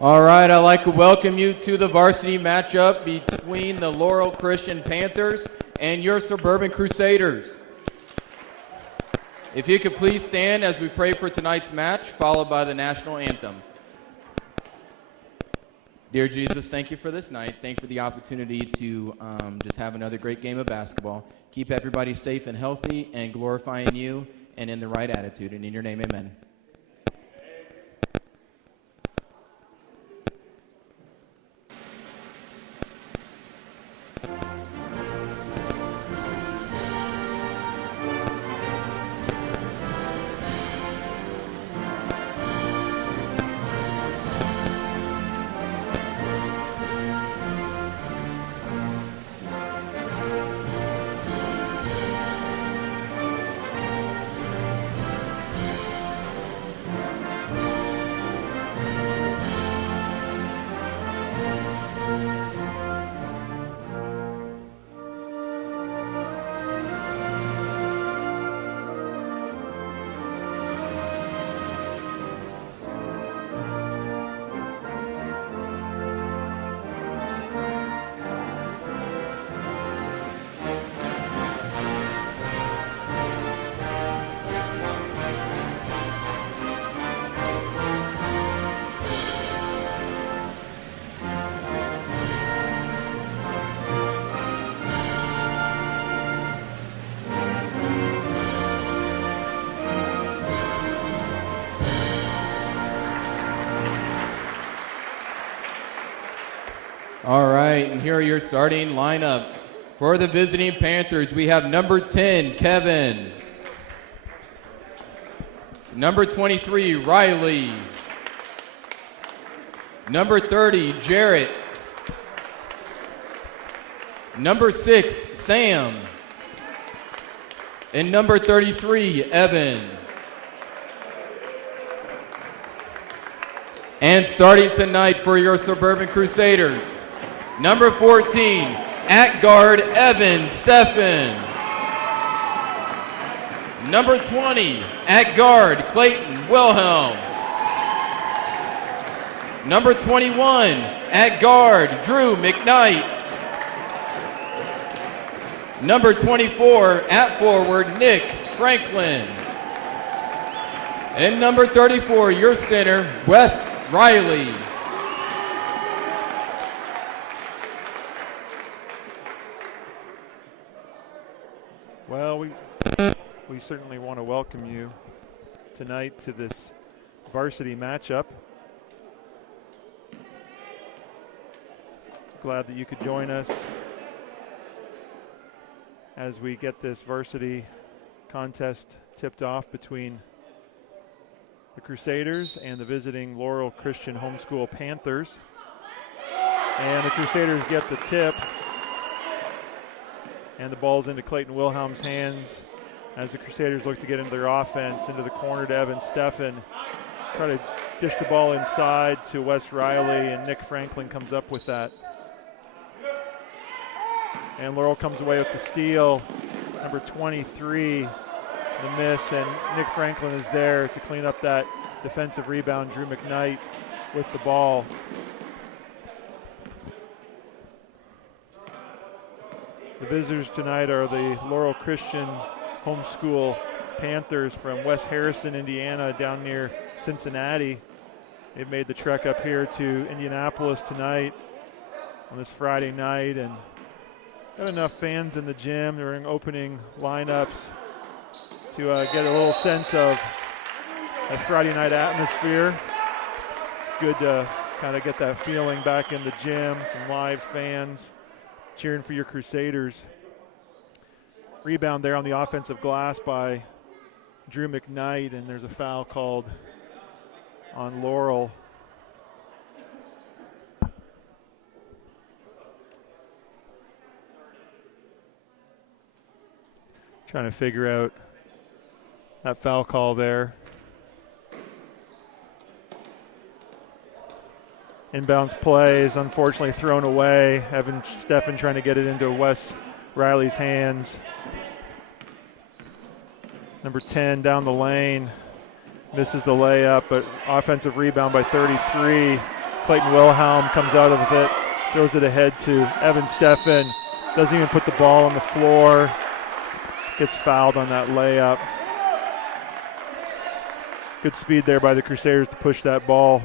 All right, I'd like to welcome you to the varsity matchup between the Laurel Christian Panthers and your Suburban Crusaders. If you could please stand as we pray for tonight's match, followed by the national anthem. Dear Jesus, thank you for this night. Thank you for the opportunity to just have another great game of basketball. Keep everybody safe and healthy and glorifying you and in the right attitude. And in your name, amen. All right, and here are your starting lineup. For the visiting Panthers, we have number 10, Kevin. Number 23, Riley. Number 30, Jarrett. Number 6, Sam. And number 33, Evan. And starting tonight for your Suburban Crusaders, number 14, at guard, Evan Steffen. Number 20, at guard, Clayton Wilhelm. Number 21, at guard, Drew McKnight. Number 24, at forward, Nick Franklin. And number 34, your center, Wes Riley. Well, we certainly want to welcome you tonight to this varsity matchup. Glad that you could join us as we get this varsity contest tipped off between the Crusaders and the visiting Laurel Christian Homeschool Panthers. And the Crusaders get the tip. And the ball's into Clayton Wilhelm's hands as the Crusaders look to get into their offense, into the corner to Evan Steffen. Try to dish the ball inside to Wes Riley, and Nick Franklin comes up with that. And Laurel comes away with the steal. Number 23, the miss, and Nick Franklin is there to clean up that defensive rebound. Drew McKnight with the ball. The visitors tonight are the Laurel Christian Homeschool Panthers from West Harrison, Indiana, down near Cincinnati. They've made the trek up here to Indianapolis tonight on this Friday night, and got enough fans in the gym during opening lineups to get a little sense of a Friday night atmosphere. It's good to kind of get that feeling back in the gym, some live fans cheering for your Crusaders. Rebound there on the offensive glass by Drew McKnight, and there's a foul called on Laurel. Trying to figure out that foul call there. Inbounds play is unfortunately thrown away. Evan Steffen trying to get it into Wes Riley's hands. Number 10 down the lane. Misses the layup, but offensive rebound by 33. Clayton Wilhelm comes out of it, throws it ahead to Evan Steffen. Doesn't even put the ball on the floor. Gets fouled on that layup. Good speed there by the Crusaders to push that ball.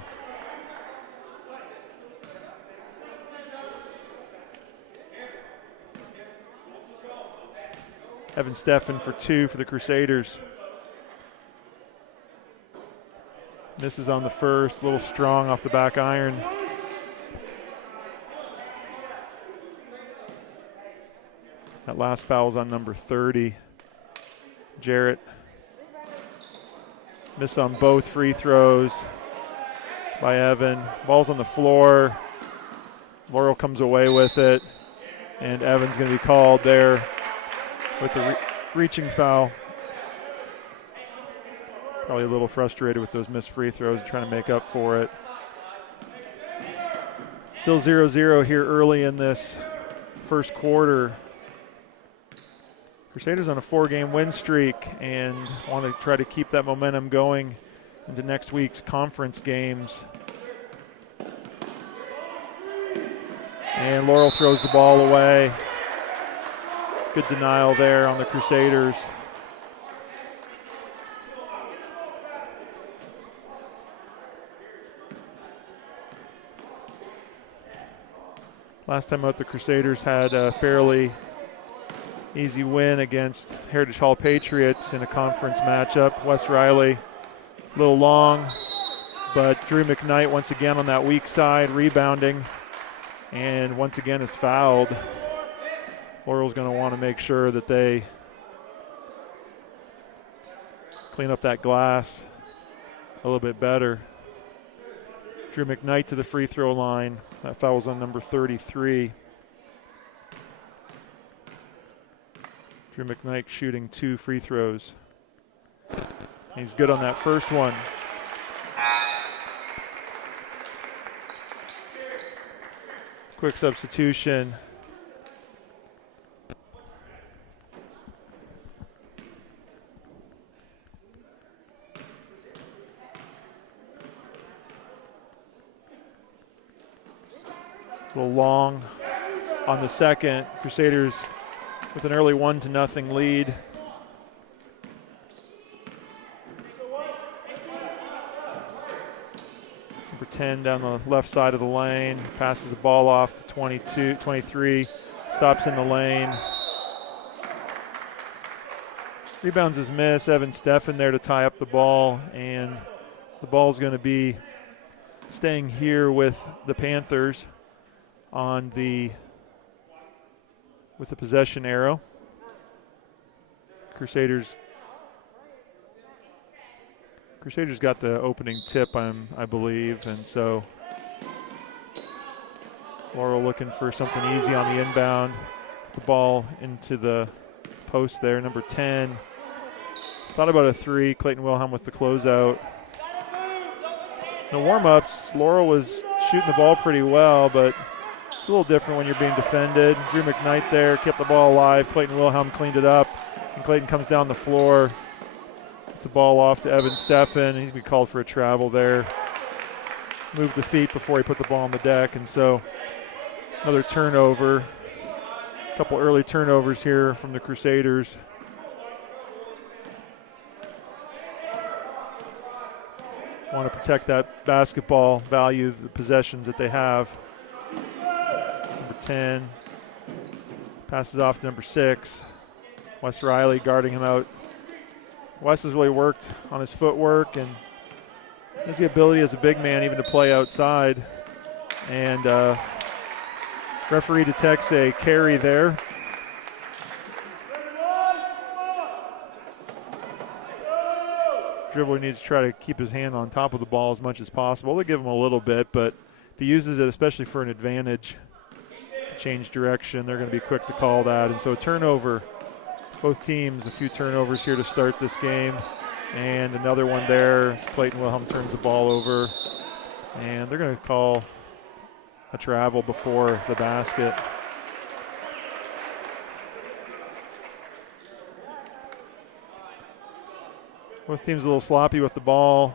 Evan Steffen for 2 for the Crusaders. Misses on the first, a little strong off the back iron. That last foul's on number 30. Jarrett. Miss on both free throws by Evan. Ball's on the floor. Laurel comes away with it. And Evan's going to be called there with a reaching foul. Probably a little frustrated with those missed free throws, trying to make up for it. Still 0-0 here early in this first quarter. Crusaders on a 4-game win streak and want to try to keep that momentum going into next week's conference games. And Laurel throws the ball away. Good denial there on the Crusaders. Last time out, the Crusaders had a fairly easy win against Heritage Hall Patriots in a conference matchup. Wes Riley, a little long, but Drew McKnight once again on that weak side, rebounding, and once again is fouled. Laurel's going to want to make sure that they clean up that glass a little bit better. Drew McKnight to the free throw line. That foul was on number 33. Drew McKnight shooting 2 free throws. He's good on that first one. Quick substitution. A little long on the second. Crusaders with an early 1-0 lead. Number 10 down the left side of the lane, passes the ball off to 23, stops in the lane. Rebounds his miss. Evan Steffen there to tie up the ball, and the ball's going to be staying here with the Panthers on with the possession arrow. Crusaders got the opening tip, I believe, and so Laurel looking for something easy on the inbound. The ball into the post there, number 10. Thought about a 3, Clayton Wilhelm with the closeout. The warm-ups, Laurel was shooting the ball pretty well, but it's a little different when you're being defended. Drew McKnight there kept the ball alive. Clayton Wilhelm cleaned it up. And Clayton comes down the floor. Gets the ball off to Evan Steffen. He's been called for a travel there. Moved the feet before he put the ball on the deck. And so another turnover. A couple early turnovers here from the Crusaders. Want to protect that basketball value, the possessions that they have. Number 10 passes off to number 6. Wes Riley guarding him out. Wes has really worked on his footwork and has the ability as a big man even to play outside. And referee detects a carry there. Dribbler needs to try to keep his hand on top of the ball as much as possible. They'll give him a little bit, but if he uses it, especially for an advantage, change direction, they're going to be quick to call that. And so a turnover. Both teams, a few turnovers here to start this game. And another one there as Clayton Wilhelm turns the ball over. And they're going to call a travel before the basket. Both teams a little sloppy with the ball.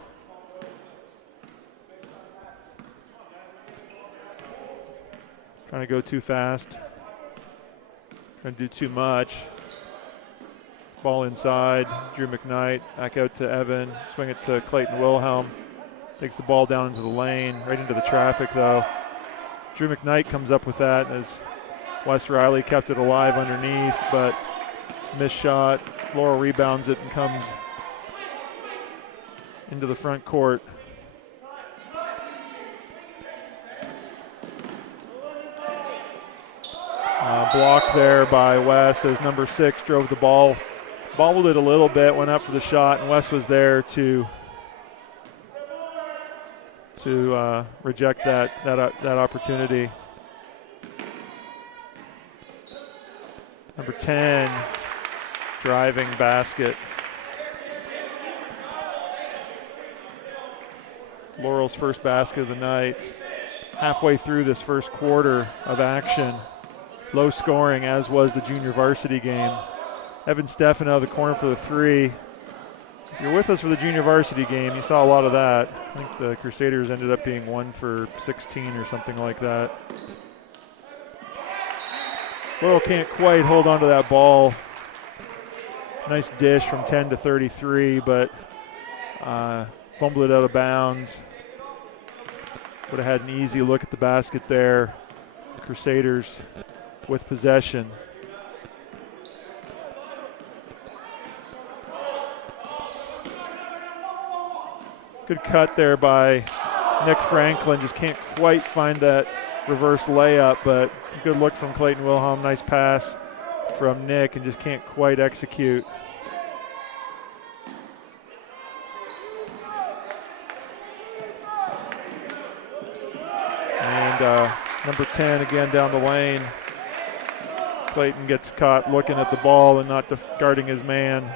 Trying to go too fast. Trying to do too much. Ball inside. Drew McKnight back out to Evan. Swing it to Clayton Wilhelm. Takes the ball down into the lane, right into the traffic though. Drew McKnight comes up with that as Wes Riley kept it alive underneath, but missed shot. Laurel rebounds it and comes into the front court. Block there by Wes as number 6 drove the ball. Bobbled it a little bit, went up for the shot, and Wes was there to reject that opportunity. Number 10, driving basket. Laurel's first basket of the night. Halfway through this first quarter of action. Low scoring, as was the junior varsity game. Evan Steffen out of the corner for the 3. If you're with us for the junior varsity game, you saw a lot of that. I think the Crusaders ended up being 1 for 16 or something like that. Laurel can't quite hold on to that ball. Nice dish from 10 to 33, but fumbled it out of bounds. Would have had an easy look at the basket there. The Crusaders with possession. Good cut there by Nick Franklin. Just can't quite find that reverse layup, but good look from Clayton Wilhelm. Nice pass from Nick and just can't quite execute. And number 10 again down the lane. Clayton gets caught looking at the ball and not guarding his man.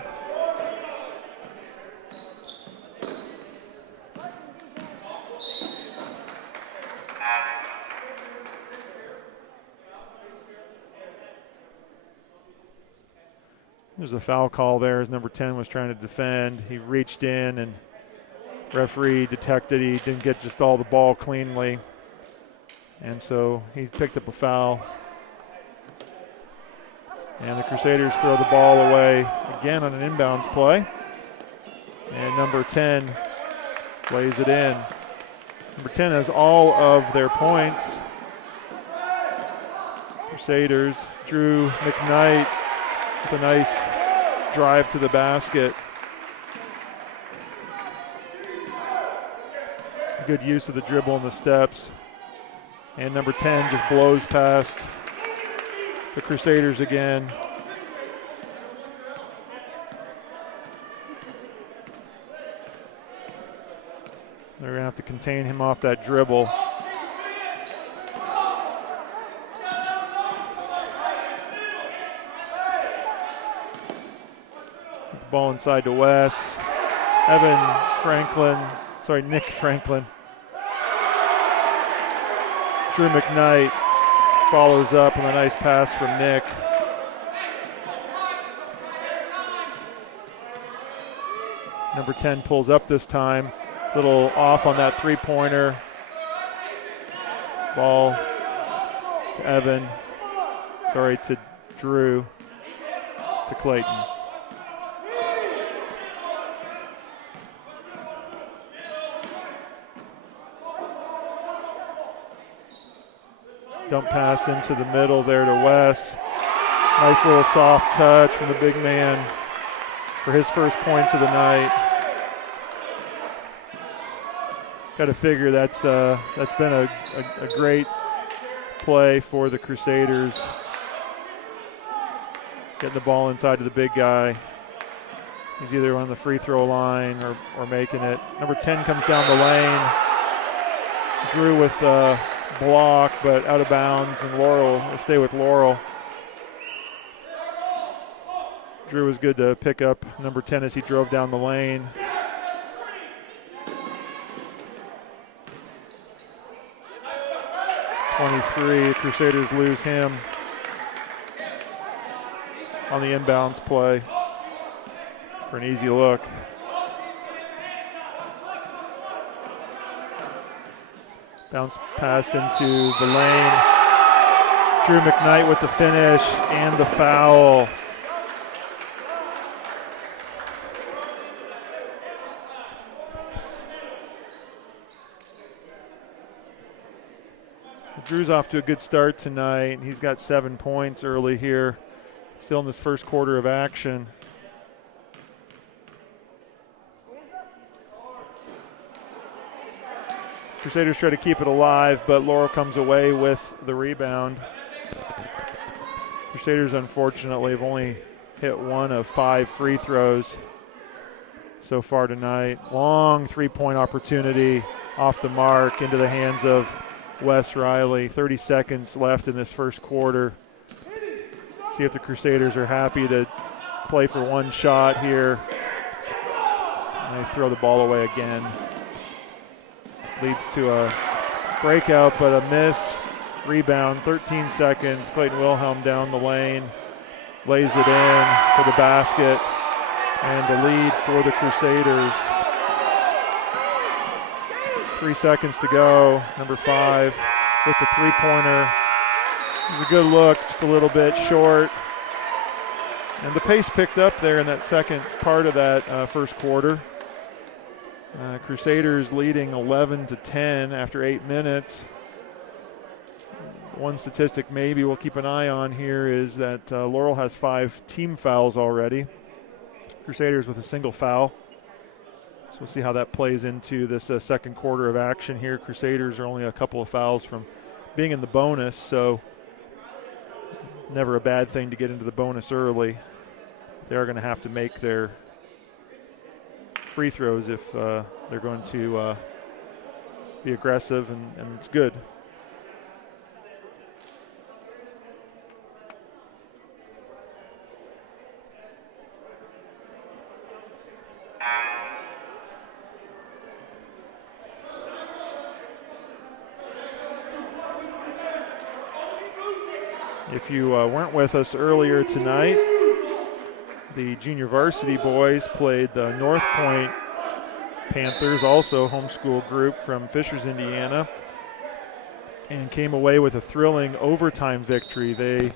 There's a foul call there as number 10 was trying to defend. He reached in and referee detected he didn't get just all the ball cleanly. And so he picked up a foul. And the Crusaders throw the ball away again on an inbounds play. And number 10 lays it in. Number 10 has all of their points. Crusaders, Drew McKnight with a nice drive to the basket. Good use of the dribble and the steps. And number 10 just blows past the Crusaders again. They're going to have to contain him off that dribble. Get the ball inside to Wes. Nick Franklin. Drew McKnight follows up on a nice pass from Nick. Number 10 pulls up this time. Little off on that three-pointer. Ball to to Drew, to Clayton. Dump pass into the middle there to Wes. Nice little soft touch from the big man for his first points of the night. Got to figure that's been a great play for the Crusaders. Getting the ball inside to the big guy. He's either on the free throw line or making it. Number 10 comes down the lane. Drew with block, but out of bounds, and Laurel will stay with Laurel. Drew was good to pick up number 10 as he drove down the lane. The Crusaders lose him on the inbounds play for an easy look. Bounce pass into the lane. Drew McKnight with the finish and the foul. Drew's off to a good start tonight. He's got 7 points early here, still in this first quarter of action. Crusaders try to keep it alive, but Laurel comes away with the rebound. Crusaders, unfortunately, have only hit 1 of 5 free throws so far tonight. Long three-point opportunity off the mark into the hands of Wes Riley. 30 seconds left in this first quarter. See if the Crusaders are happy to play for one shot here. And they throw the ball away again. Leads to a breakout, but a miss. Rebound, 13 seconds. Clayton Wilhelm down the lane, lays it in for the basket, and the lead for the Crusaders. 3 seconds to go. Number 5 with the three-pointer. It was a good look, just a little bit short. And the pace picked up there in that second part of that first quarter. Crusaders leading 11-10 after 8 minutes. One statistic maybe we'll keep an eye on here is that Laurel has 5 team fouls already. Crusaders with a single foul. So we'll see how that plays into this second quarter of action here. Crusaders are only a couple of fouls from being in the bonus, so never a bad thing to get into the bonus early. They're going to have to make their free throws if they're going to be aggressive, and it's good. If you weren't with us earlier tonight, the junior varsity boys played the North Point Panthers, also homeschool group from Fishers, Indiana, and came away with a thrilling overtime victory. They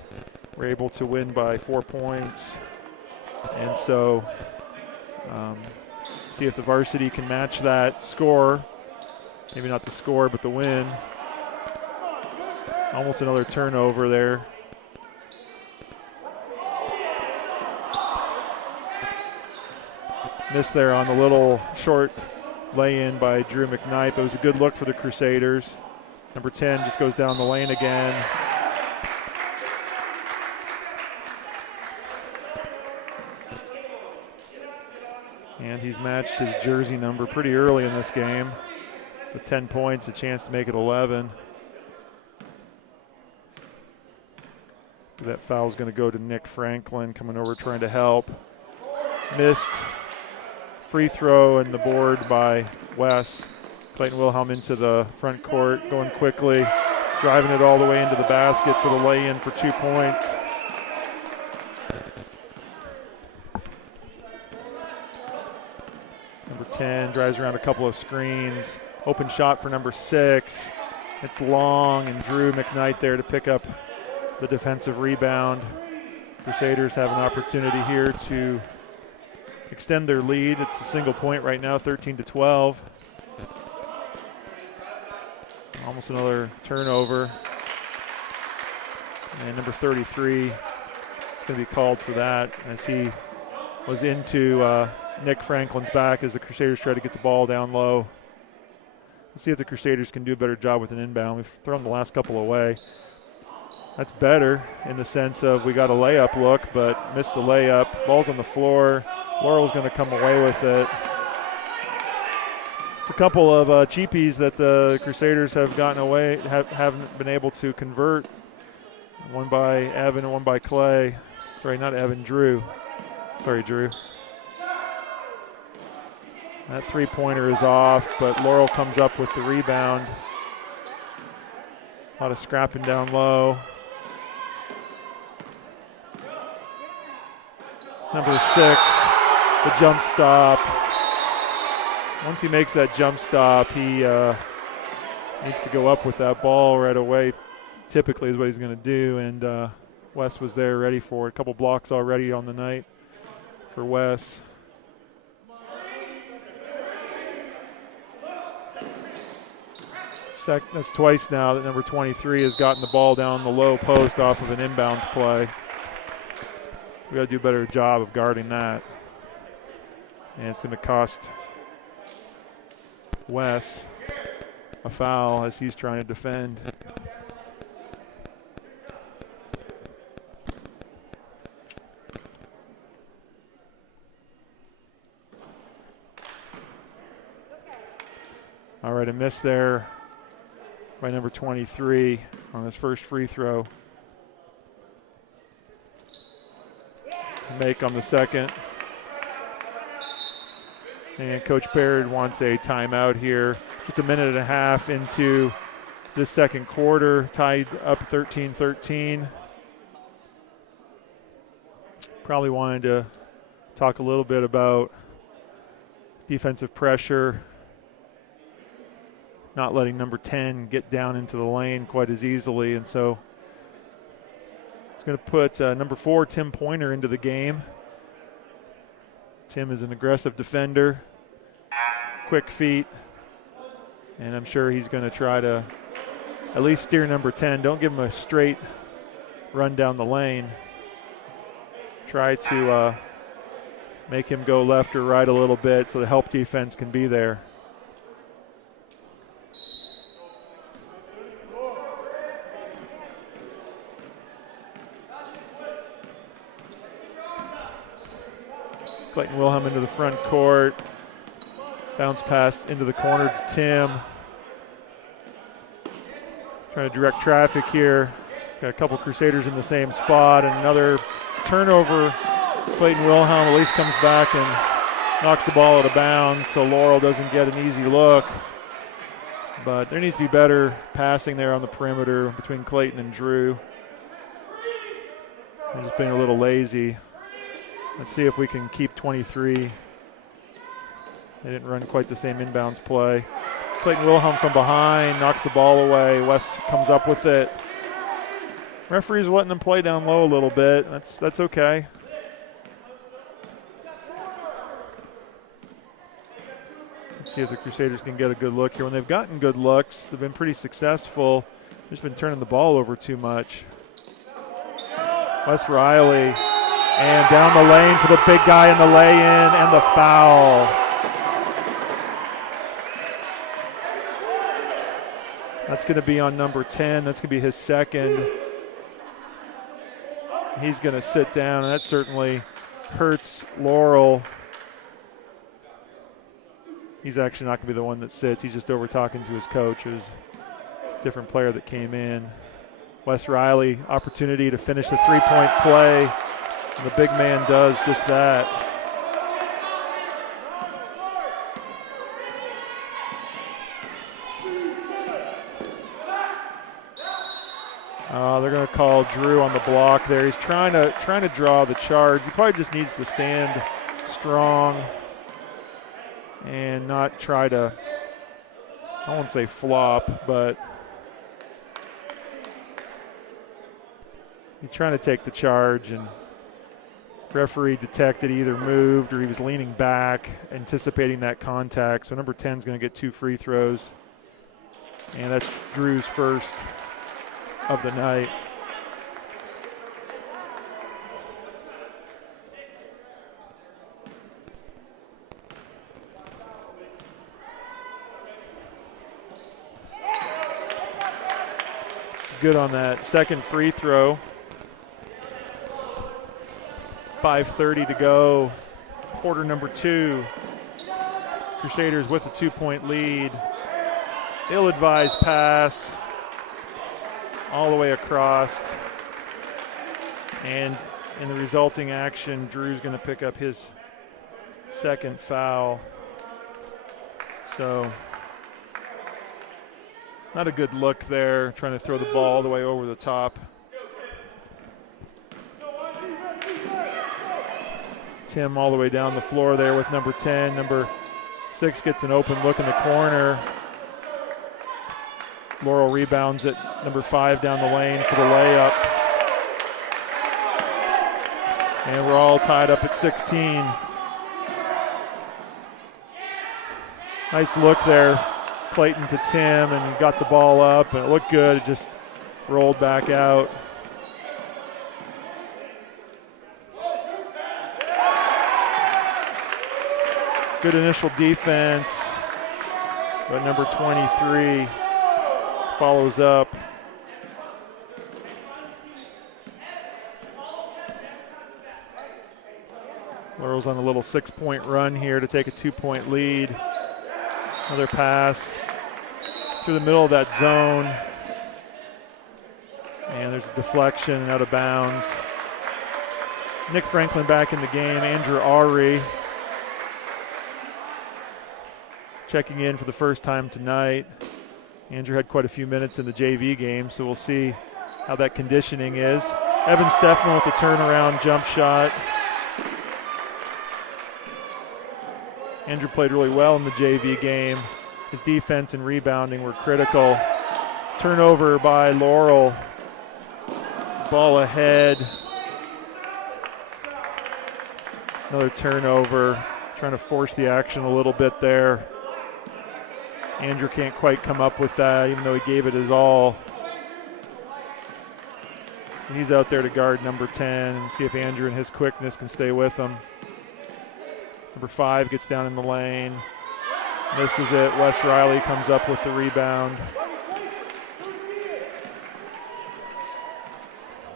were able to win by 4 points, and so see if the varsity can match that score. Maybe not the score, but the win. Almost another turnover there. Missed there on the little short lay-in by Drew McKnight, but it was a good look for the Crusaders. Number 10 just goes down the lane again. And he's matched his jersey number pretty early in this game. With 10 points, a chance to make it 11. That foul is going to go to Nick Franklin, coming over trying to help. Missed free throw and the board by Wes. Clayton Wilhelm into the front court, going quickly, driving it all the way into the basket for the lay-in for 2 points. Number 10 drives around a couple of screens. Open shot for number 6. It's long, and Drew McKnight there to pick up the defensive rebound. Crusaders have an opportunity here to extend their lead. It's a single point right now, 13-12. Almost another turnover. And number 33 is going to be called for that as he was into Nick Franklin's back as the Crusaders try to get the ball down low. Let's see if the Crusaders can do a better job with an inbound. We've thrown the last couple away. That's better in the sense of we got a layup look, but missed the layup. Ball's on the floor. Laurel's going to come away with it. It's a couple of cheapies that the Crusaders have gotten away, haven't been able to convert. One by Evan and one by Clay. Sorry, not Evan, Drew. Sorry, Drew. That three-pointer is off, but Laurel comes up with the rebound. A lot of scrapping down low. Number 6, the jump stop. Once he makes that jump stop, he needs to go up with that ball right away. typically is what he's going to do, and Wes was there ready for it. A couple blocks already on the night for Wes. That's twice now that number 23 has gotten the ball down the low post off of an inbounds play. We got to do a better job of guarding that. And it's going to cost Wes a foul as he's trying to defend. All right, a miss there by number 23 on his first free throw. Make on the second. And Coach Baird wants a timeout here. Just a minute and a half into this second quarter, tied up 13-13. Probably wanted to talk a little bit about defensive pressure, not letting number 10 get down into the lane quite as easily. And so it's going to put number 4, Tim Pointer, into the game. Tim is an aggressive defender, quick feet, and I'm sure he's going to try to at least steer number 10. Don't give him a straight run down the lane. Try to make him go left or right a little bit so the help defense can be there. Clayton Wilhelm into the front court. Bounce pass into the corner to Tim. Trying to direct traffic here. Got a couple Crusaders in the same spot. And another turnover. Clayton Wilhelm at least comes back and knocks the ball out of bounds, so Laurel doesn't get an easy look. But there needs to be better passing there on the perimeter between Clayton and Drew. They're just being a little lazy. Let's see if we can keep 23. They didn't run quite the same inbounds play. Clayton Wilhelm from behind, knocks the ball away. West comes up with it. Referees are letting them play down low a little bit. That's okay. Let's see if the Crusaders can get a good look here. When they've gotten good looks, they've been pretty successful. They've just been turning the ball over too much. Wes Riley. And down the lane for the big guy in the lay-in and the foul. That's going to be on number 10. That's going to be his second. He's going to sit down, and that certainly hurts Laurel. He's actually not going to be the one that sits. He's just over talking to his coach. It was a different player that came in. Wes Riley, opportunity to finish the three-point play. And the big man does just that. They're going to call Drew on the block there. He's trying to draw the charge. He probably just needs to stand strong and not try to, I won't say flop, but he's trying to take the charge, and referee detected he either moved or he was leaning back, anticipating that contact. So number 10 is going to get 2 free throws. And that's Drew's first of the night. Good on that second free throw. 5:30 to go, quarter number 2. Crusaders with a 2-point lead. Ill-advised pass all the way across. And in the resulting action, Drew's going to pick up his second foul. So not a good look there, trying to throw the ball all the way over the top. Tim all the way down the floor there with number 10. Number 6 gets an open look in the corner. Laurel rebounds at number 5 down the lane for the layup. And we're all tied up at 16. Nice look there, Clayton to Tim, and he got the ball up, and it looked good. It just rolled back out. Good initial defense, but number 23 follows up. Laurel's on a little 6-point run here to take a 2-point lead. Another pass through the middle of that zone. And there's a deflection and out of bounds. Nick Franklin back in the game. Andrew Ari checking in for the first time tonight. Andrew had quite a few minutes in the JV game, so we'll see how that conditioning is. Evan Steffen with the turnaround jump shot. Andrew played really well in the JV game. His defense and rebounding were critical. Turnover by Laurel. Ball ahead. Another turnover. Trying to force the action a little bit there. Andrew can't quite come up with that, even though he gave it his all. He's out there to guard number 10 and see if Andrew and his quickness can stay with him. Number 5 gets down in the lane. Misses it. Wes Riley comes up with the rebound.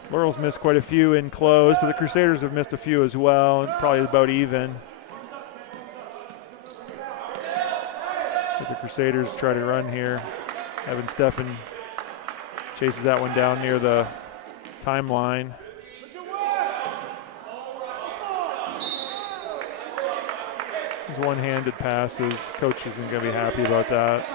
Laurel's missed quite a few in close, but the Crusaders have missed a few as well, and probably about even. So the Crusaders try to run here. Evan Steffen chases that one down near the timeline. These one-handed passes. Coach isn't going to be happy about that.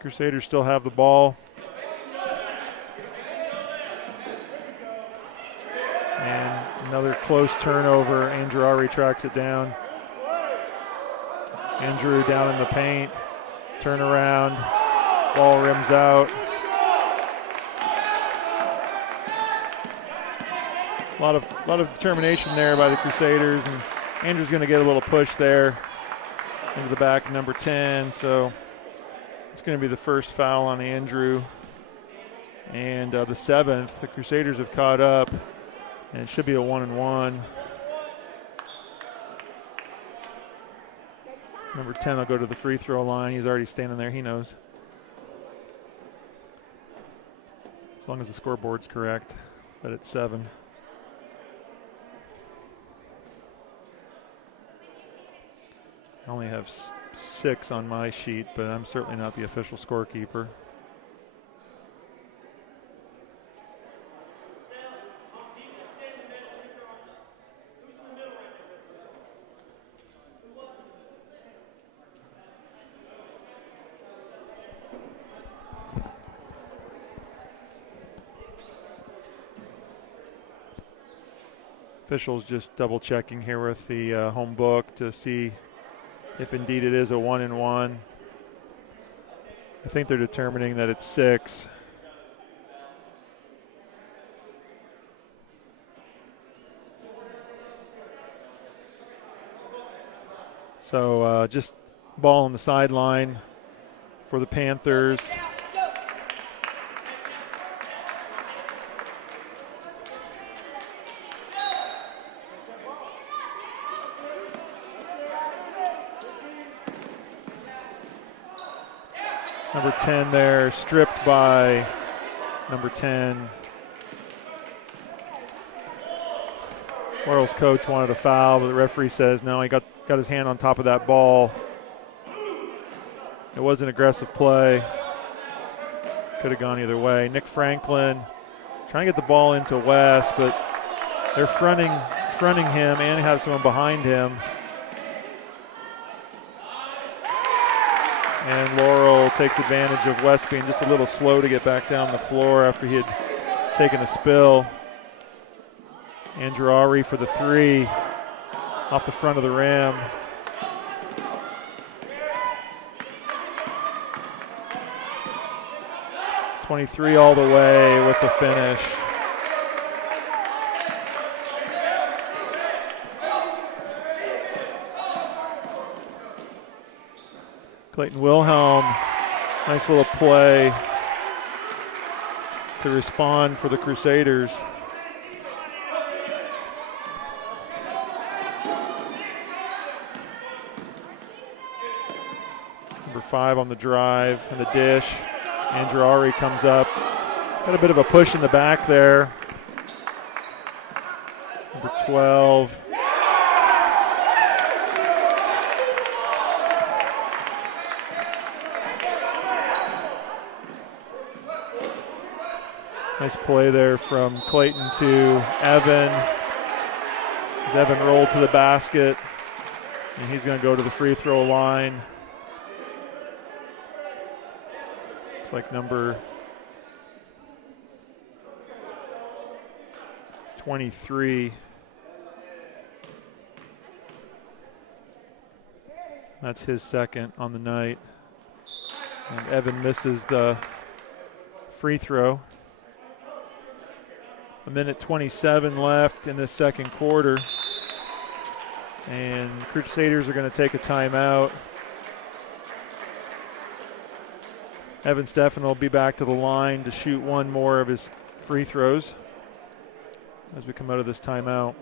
Crusaders still have the ball. And another close turnover. Andrew Ari tracks it down. Andrew down in the paint. Turnaround. Ball rims out. A lot of determination there by the Crusaders, and Andrew's going to get a little push there into the back of number 10. So it's going to be the first foul on Andrew, and the 7th. The Crusaders have caught up, and it should be a 1-and-1. Number 10 will go to the free throw line. He's already standing there. He knows. As long as the scoreboard's correct, that it's 7. I only have 6 on my sheet, but I'm certainly not the official scorekeeper. Officials just double checking here with the home book to see if indeed it is a 1-and-1. I think they're determining that it's 6. So just ball on the sideline for the Panthers. Number 10 there, stripped by number 10. Laurel's coach wanted a foul, but the referee says no, he got his hand on top of that ball. It was an aggressive play. Could have gone either way. Nick Franklin trying to get the ball into Wes, but they're fronting him and have someone behind him. And Laurel takes advantage of Wes being just a little slow to get back down the floor after he had taken a spill. Andrew Ari for the 3. off the front of the rim. .23 all the way with the finish. Clayton Wilhelm, nice little play to respond for the Crusaders. Number 5 on the drive and the dish. Andrari comes up. Got a bit of a push in the back there. Number 12. Nice play there from Clayton to Evan. As Evan rolled to the basket, and he's going to go to the free throw line. Looks like number 23. That's his second on the night. And Evan misses the free throw. 1:27 left in this second quarter. And Crusaders are going to take a timeout. Evan Steffen will be back to the line to shoot one more of his free throws as we come out of this timeout.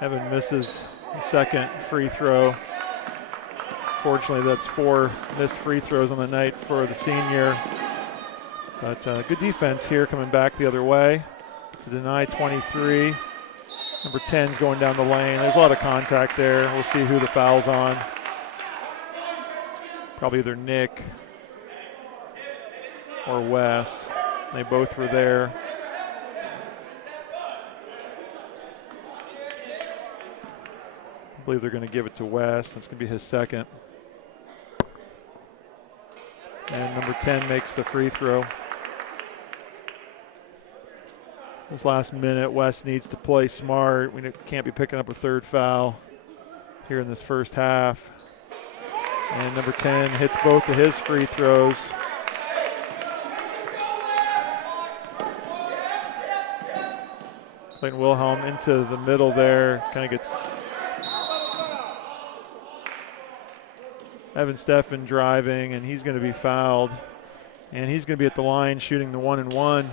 Evan misses the second free throw. Fortunately, that's 4 missed free throws on the night for the senior. But good defense here coming back the other way to deny 23. Number 10's going down the lane. There's a lot of contact there. We'll see who the foul's on. Probably either Nick or Wes. They both were there. I believe they're going to give it to Wes. That's going to be his second. And number 10 makes the free throw. This last minute, Wes needs to play smart. We can't be picking up a third foul here in this first half. And number 10 hits both of his free throws. Clayton Wilhelm into the middle there, kind of gets Evan Steffen driving, and he's going to be fouled. And he's going to be at the line shooting the 1-and-1.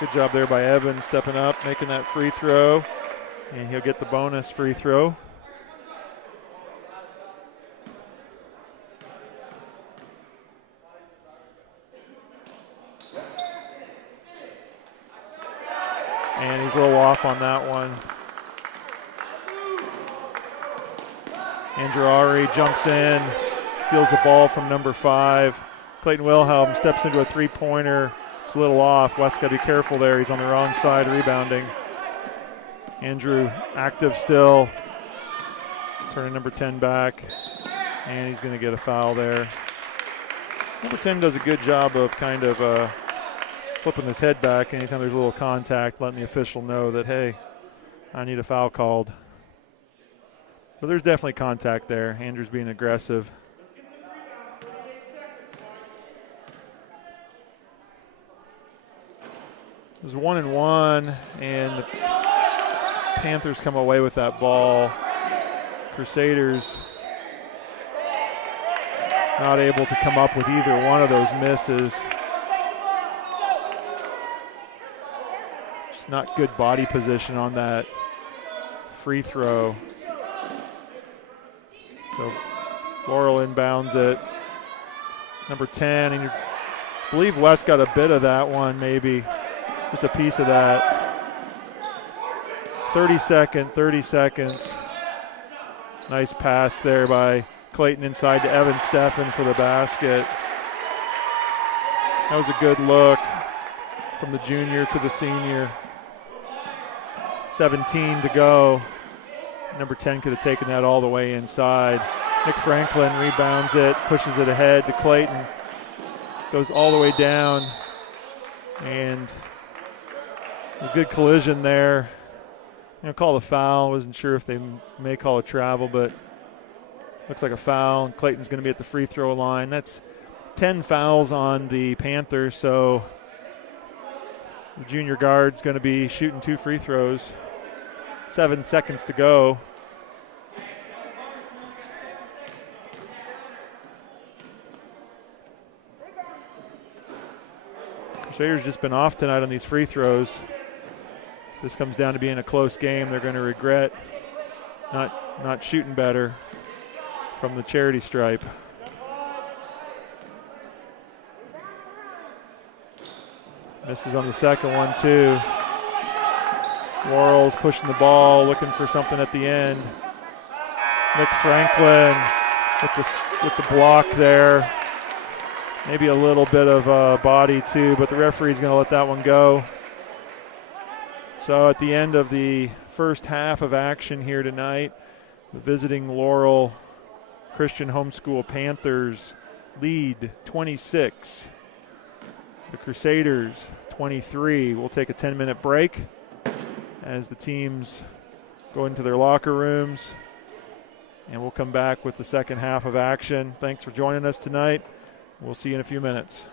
Good job there by Evan, stepping up, making that free throw, and he'll get the bonus free throw. And he's a little off on that one. Andrari jumps in, steals the ball from number 5. Clayton Wilhelm steps into a three-pointer. It's a little off. Wes got to be careful there. He's on the wrong side rebounding. Andrew active still. Turning number 10 back. And he's going to get a foul there. Number 10 does a good job of kind of flipping his head back anytime there's a little contact, letting the official know that, hey, I need a foul called. But there's definitely contact there. Andrew's being aggressive. It was 1-1, and the Panthers come away with that ball. Crusaders not able to come up with either one of those misses. Just not good body position on that free throw. So Laurel inbounds it. Number 10, and I believe West got a bit of that one, maybe. Just a piece of that. 30 seconds. Nice pass there by Clayton inside to Evan Steffen for the basket. That was a good look from the junior to the senior. 17 to go. Number 10 could have taken that all the way inside. Nick Franklin rebounds it, pushes it ahead to Clayton. Goes all the way down. And a good collision there. Call a foul. Wasn't sure if they may call a travel, but looks like a foul. Clayton's going to be at the free throw line. That's 10 fouls on the Panthers, so the junior guard's going to be shooting 2 free throws. 7 seconds to go. Crusaders just been off tonight on these free throws. If this comes down to being a close game, they're going to regret not shooting better from the charity stripe. Misses on the second one too. Laurel's pushing the ball, looking for something at the end. Nick Franklin with the block there. Maybe a little bit of body too, but the referee's going to let that one go. So at the end of the first half of action here tonight, the visiting Laurel Christian Homeschool Panthers lead 26. The Crusaders 23. We'll take a 10-minute break as the teams go into their locker rooms, and we'll come back with the second half of action. Thanks for joining us tonight. We'll see you in a few minutes.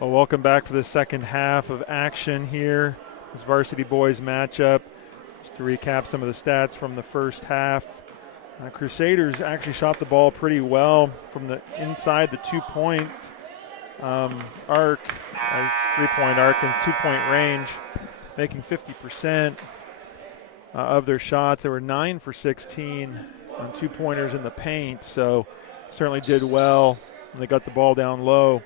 Well, welcome back for the second half of action here. This varsity boys matchup. Just to recap some of the stats from the first half. Crusaders actually shot the ball pretty well from the inside the 2-point arc, as 3-point arc and 2-point range, making 50% of their shots. They were 9 for 16 on 2-pointers in the paint, so certainly did well when they got the ball down low.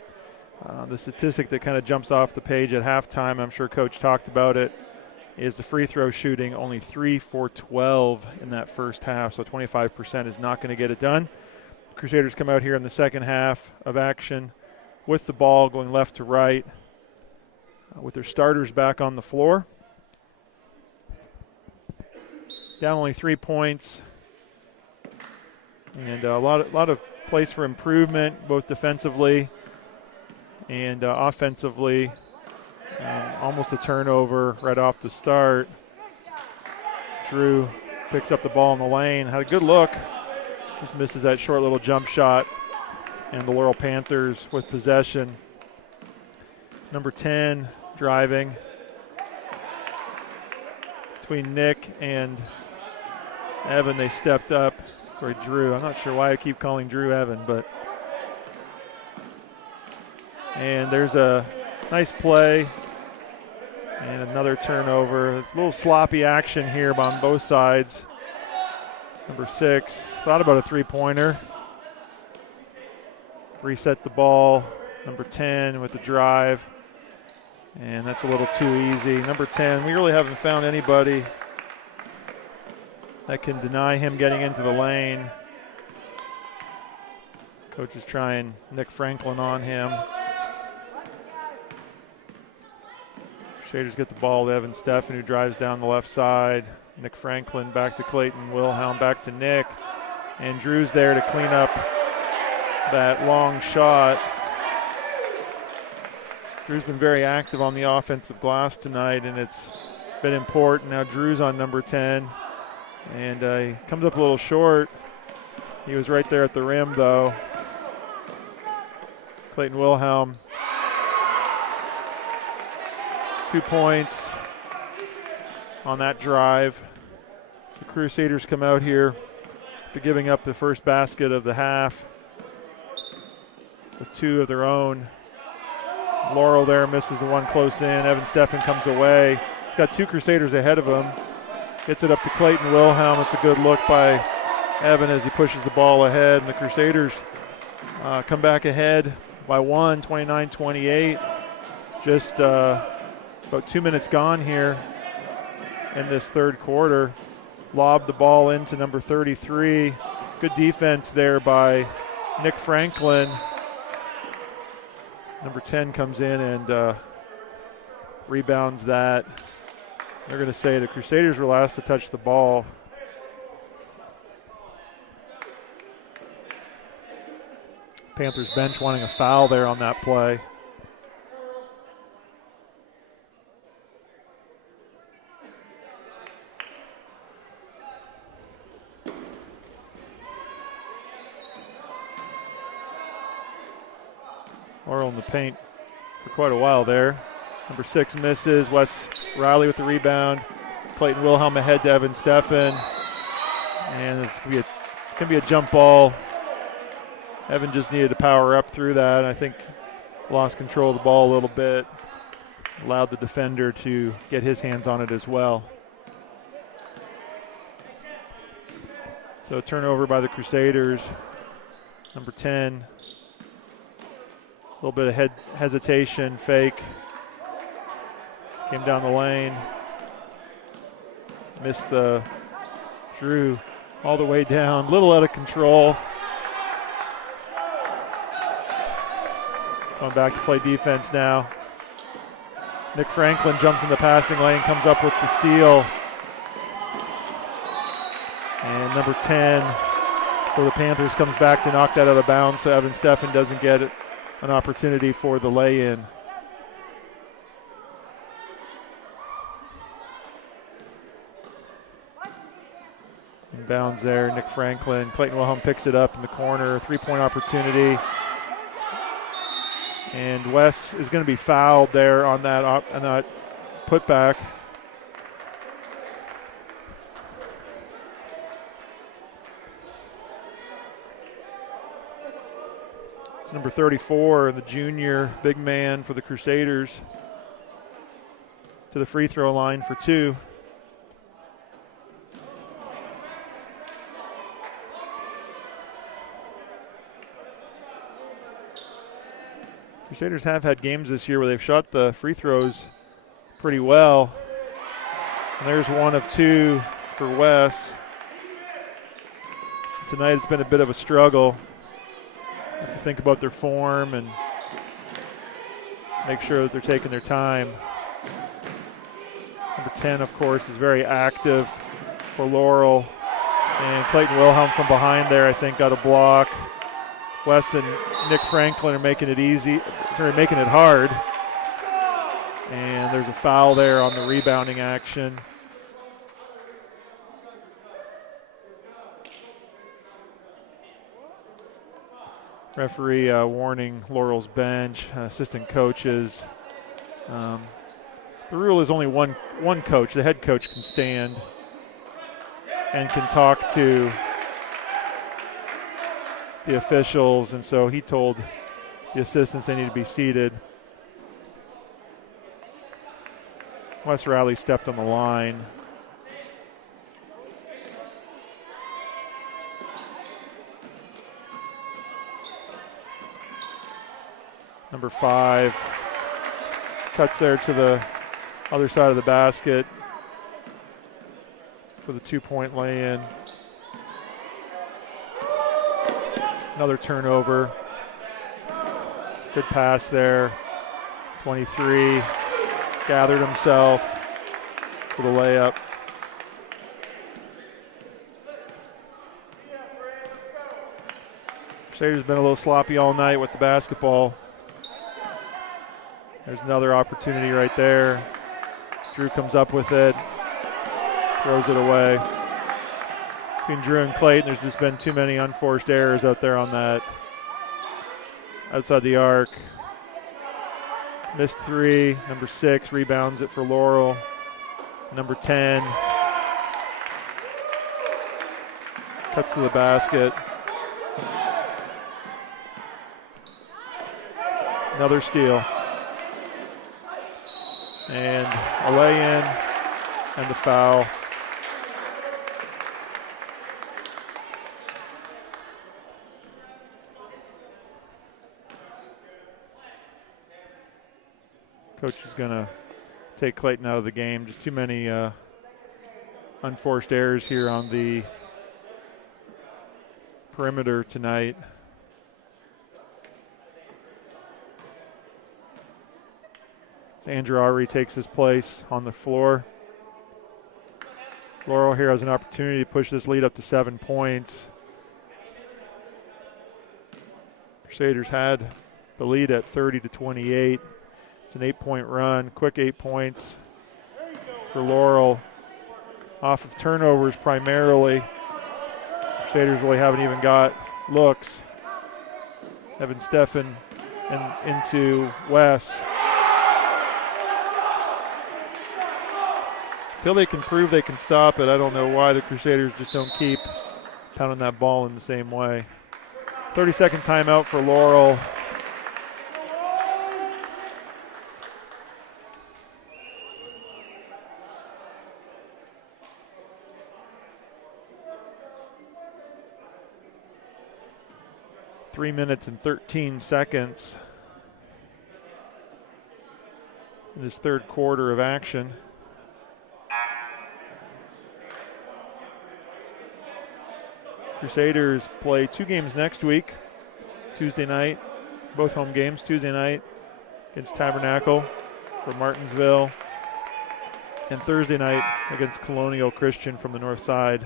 The statistic that kind of jumps off the page at halftime, I'm sure Coach talked about it, is the free throw shooting, only 3 for 12 in that first half, so 25% is not going to get it done. Crusaders come out here in the second half of action with the ball going left to right, with their starters back on the floor. Down only 3 points, and a lot of place for improvement, both defensively and offensively. Almost a turnover right off the start. Drew picks up the ball in the lane, had a good look, just misses that short little jump shot, and the Laurel Panthers with possession. Number 10 driving between Nick and Evan. They stepped up. Sorry, Drew. I'm not sure why I keep calling Drew Evan, but. And there's a nice play and another turnover. A little sloppy action here on both sides. Number 6 thought about a 3-pointer. Reset the ball. Number 10 with the drive. And that's a little too easy. Number 10, we really haven't found anybody that can deny him getting into the lane. Coach is trying Nick Franklin on him. Crusaders get the ball to Evan Steffen, who drives down the left side. Nick Franklin back to Clayton Wilhelm, back to Nick. And Drew's there to clean up that long shot. Drew's been very active on the offensive glass tonight, and it's been important. Now Drew's on number 10, and he comes up a little short. He was right there at the rim, though. Clayton Wilhelm, 2 points on that drive. So Crusaders come out here to giving up the first basket of the half with 2 of their own. Laurel there misses the one close in. Evan Steffen comes away. He's got 2 Crusaders ahead of him. Gets it up to Clayton Wilhelm. It's a good look by Evan as he pushes the ball ahead. And the Crusaders come back ahead by 1, 29-28. Just about 2 minutes gone here in this third quarter. Lobbed the ball into number 33. Good defense there by Nick Franklin. Number 10 comes in and rebounds that. They're going to say the Crusaders were last to touch the ball. Panthers bench wanting a foul there on that play. Laurel in the paint for quite a while there. Number 6 misses. Wes Riley with the rebound. Clayton Wilhelm ahead to Evan Steffen. And it's going to be a jump ball. Evan just needed to power up through that. I think lost control of the ball a little bit. Allowed the defender to get his hands on it as well. So a turnover by the Crusaders. Number 10. A little bit of hesitation, fake. Came down the lane. Missed the Drew all the way down. A little out of control. Going back to play defense now. Nick Franklin jumps in the passing lane, comes up with the steal. And number 10 for the Panthers comes back to knock that out of bounds, so Evan Steffen doesn't get it. An opportunity for the lay-in. Inbounds there, Nick Franklin. Clayton Wilhelm picks it up in the corner. 3-point opportunity. And Wes is going to be fouled there on that putback. It's number 34, the junior big man for the Crusaders, to the free throw line for two. Crusaders have had games this year where they've shot the free throws pretty well. And there's one of two for Wes. Tonight it's been a bit of a struggle. Have to think about their form and make sure that they're taking their time. Number 10, of course, is very active for Laurel. And Clayton Wilhelm from behind there, I think, got a block. Wes and Nick Franklin are making it easy, making it hard. And there's a foul there on the rebounding action. Referee warning Laurel's bench, assistant coaches. The rule is only one coach. The head coach can stand and can talk to the officials, and so he told the assistants they need to be seated. Wes Riley stepped on the line. Number 5 cuts there to the other side of the basket for the 2-point lay-in. Another turnover. Good pass there. 23 gathered himself for the layup. Crusaders been a little sloppy all night with the basketball. There's another opportunity right there. Drew comes up with it, throws it away. Between Drew and Clayton, there's just been too many unforced errors out there on that. Outside the arc. Missed 3. Number 6 rebounds it for Laurel. Number 10 cuts to the basket. Another steal. And a lay-in and the foul. Coach is going to take Clayton out of the game. Just too many unforced errors here on the perimeter tonight. Andrew Ari takes his place on the floor. Laurel here has an opportunity to push this lead up to 7 points. Crusaders had the lead at 30-28. It's an 8-point run, quick 8 points for Laurel. Off of turnovers primarily. Crusaders really haven't even got looks. Evan Steffen and into Wes. Until they can prove they can stop it, I don't know why the Crusaders just don't keep pounding that ball in the same way. 30-second timeout for Laurel. Three minutes and 13 seconds in this third quarter of action. Crusaders play 2 games next week. Tuesday night, both home games. Tuesday night against Tabernacle from Martinsville, and Thursday night against Colonial Christian from the north side.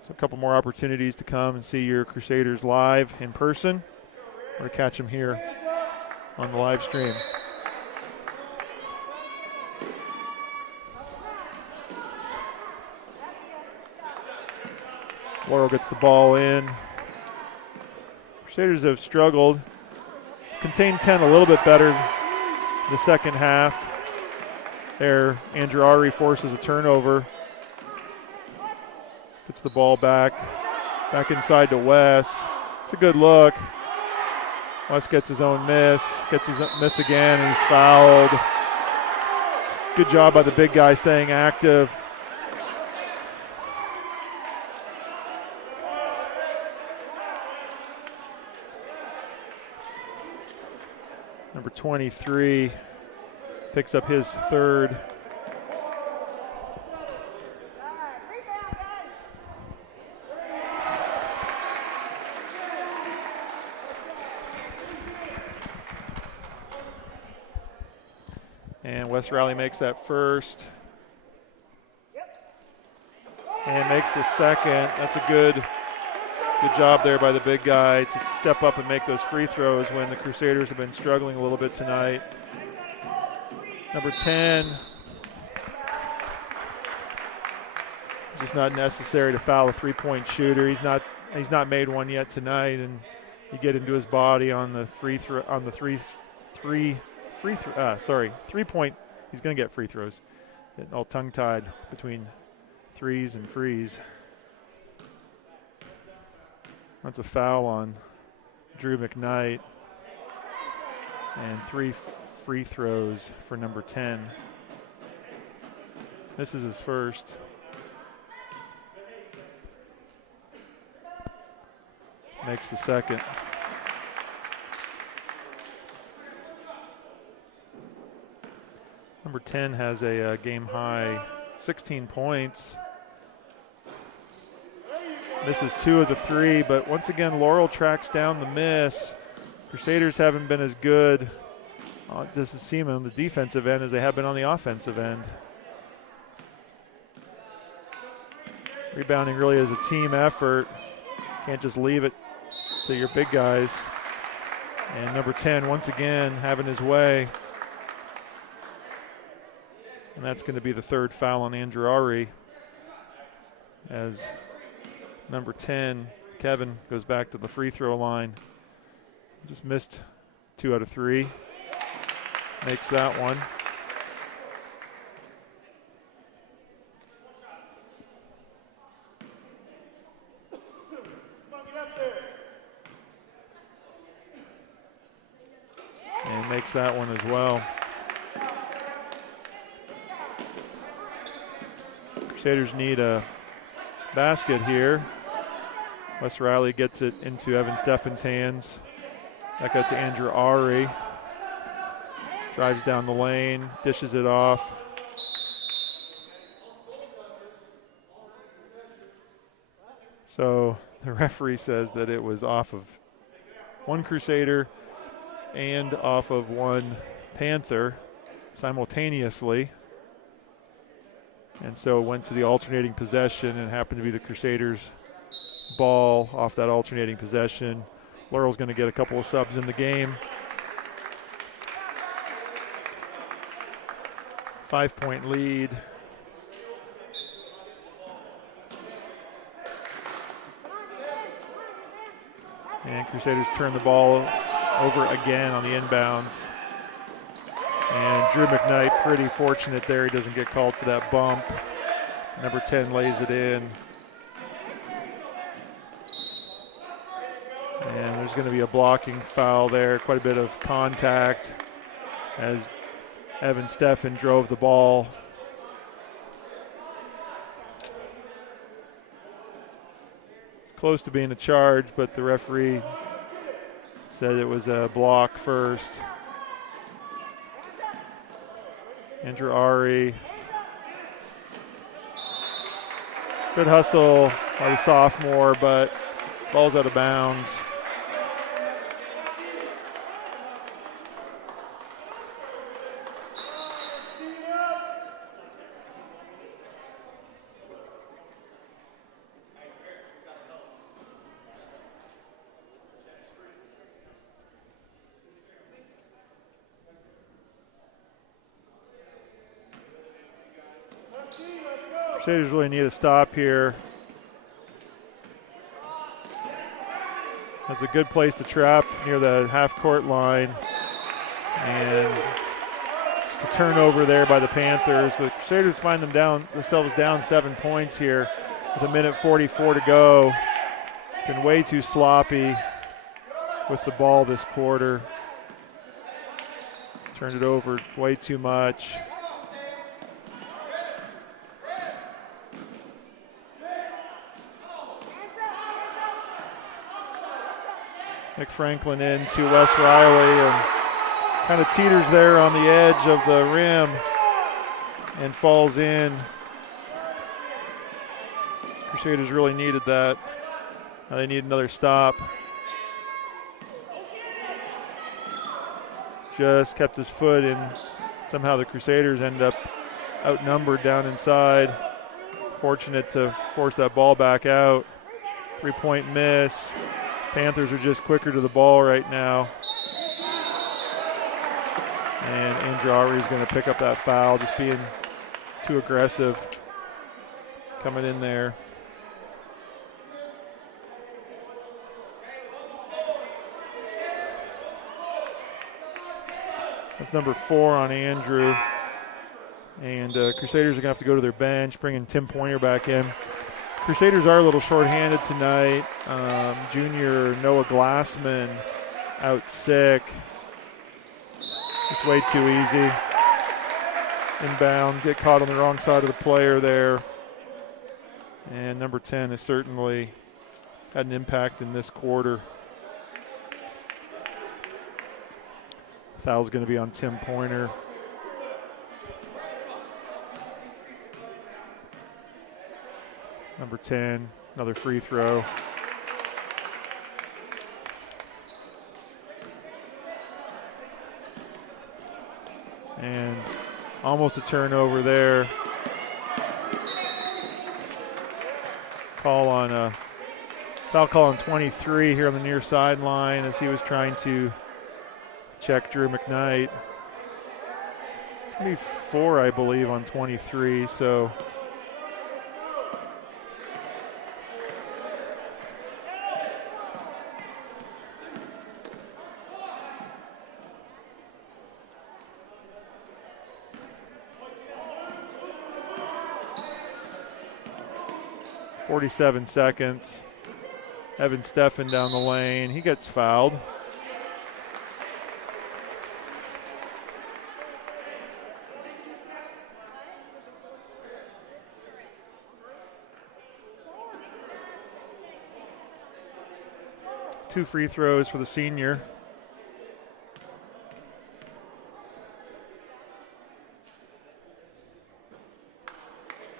So a couple more opportunities to come and see your Crusaders live in person, or catch them here on the live stream. Laurel gets the ball in. Crusaders have struggled contained 10 a little bit better the second half. There, Andrew Ari forces a turnover. Gets the ball back inside to Wes. It's a good look. Wes gets his own miss, gets his miss again, and he's fouled. Good job by the big guy staying active. Number 23 picks up his third. And West Raleigh makes that first. And makes the second. That's a good job there by the big guy to step up and make those free throws when the Crusaders have been struggling a little bit tonight. Number 10. Just not necessary to foul a three-point shooter. He's not made one yet tonight, and you get into his body on the free throw on the three-point. He's going to get free throws. Getting all tongue-tied between threes and frees. That's a foul on Drew McKnight. And 3 free throws for number 10. This is his first. Makes the second. Number 10 has a game high 16 points. Misses 2 of the 3, but once again, Laurel tracks down the miss. Crusaders haven't been as good, this is seen on the defensive end, as they have been on the offensive end. Rebounding really is a team effort. Can't just leave it to your big guys. And number 10, once again, having his way. And that's going to be the third foul on Andrew Ari, as number 10, Kevin, goes back to the free throw line. Just missed 2 out of 3. Makes that one. And makes that one as well. Crusaders need a basket here. West Riley gets it into Evan Steffen's hands. Back out to Andrew Ari. Drives down the lane, dishes it off. So the referee says that it was off of one Crusader and off of one Panther simultaneously. And so it went to the alternating possession and happened to be the Crusaders' ball off that alternating possession. Laurel's going to get a couple of subs in the game. 5-point lead. And Crusaders turn the ball over again on the inbounds. And Drew McKnight, pretty fortunate there. He doesn't get called for that bump. Number 10 lays it in. And there's going to be a blocking foul there. Quite a bit of contact as Evan Steffen drove the ball. Close to being a charge, but the referee said it was a block first. Andrew Ari. Good hustle by the sophomore, but ball's out of bounds. Crusaders really need a stop here. That's a good place to trap near the half-court line. And just a turnover there by the Panthers. But Crusaders find themselves down 7 points here with 1:44 to go. It's been way too sloppy with the ball this quarter. Turned it over way too much. Nick Franklin in to Wes Riley and kind of teeters there on the edge of the rim and falls in. Crusaders really needed that. Now they need another stop. Just kept his foot in. Somehow the Crusaders end up outnumbered down inside. Fortunate to force that ball back out. 3-point miss. Panthers are just quicker to the ball right now. And Andrew Aubrey is going to pick up that foul, just being too aggressive coming in there. That's number 4 on Andrew. And Crusaders are going to have to go to their bench, bringing Tim Pointer back in. Crusaders are a little shorthanded tonight. Junior Noah Glassman out sick. Just way too easy. Inbound, get caught on the wrong side of the player there. And number 10 has certainly had an impact in this quarter. Foul's going to be on Tim Pointer. Number 10, another free throw. And almost a turnover there. Foul call on 23 here on the near sideline as he was trying to check Drew McKnight. It's going to be 4, I believe, on 23, so. .47 seconds. Evan Steffen down the lane. He gets fouled. Two free throws for the senior.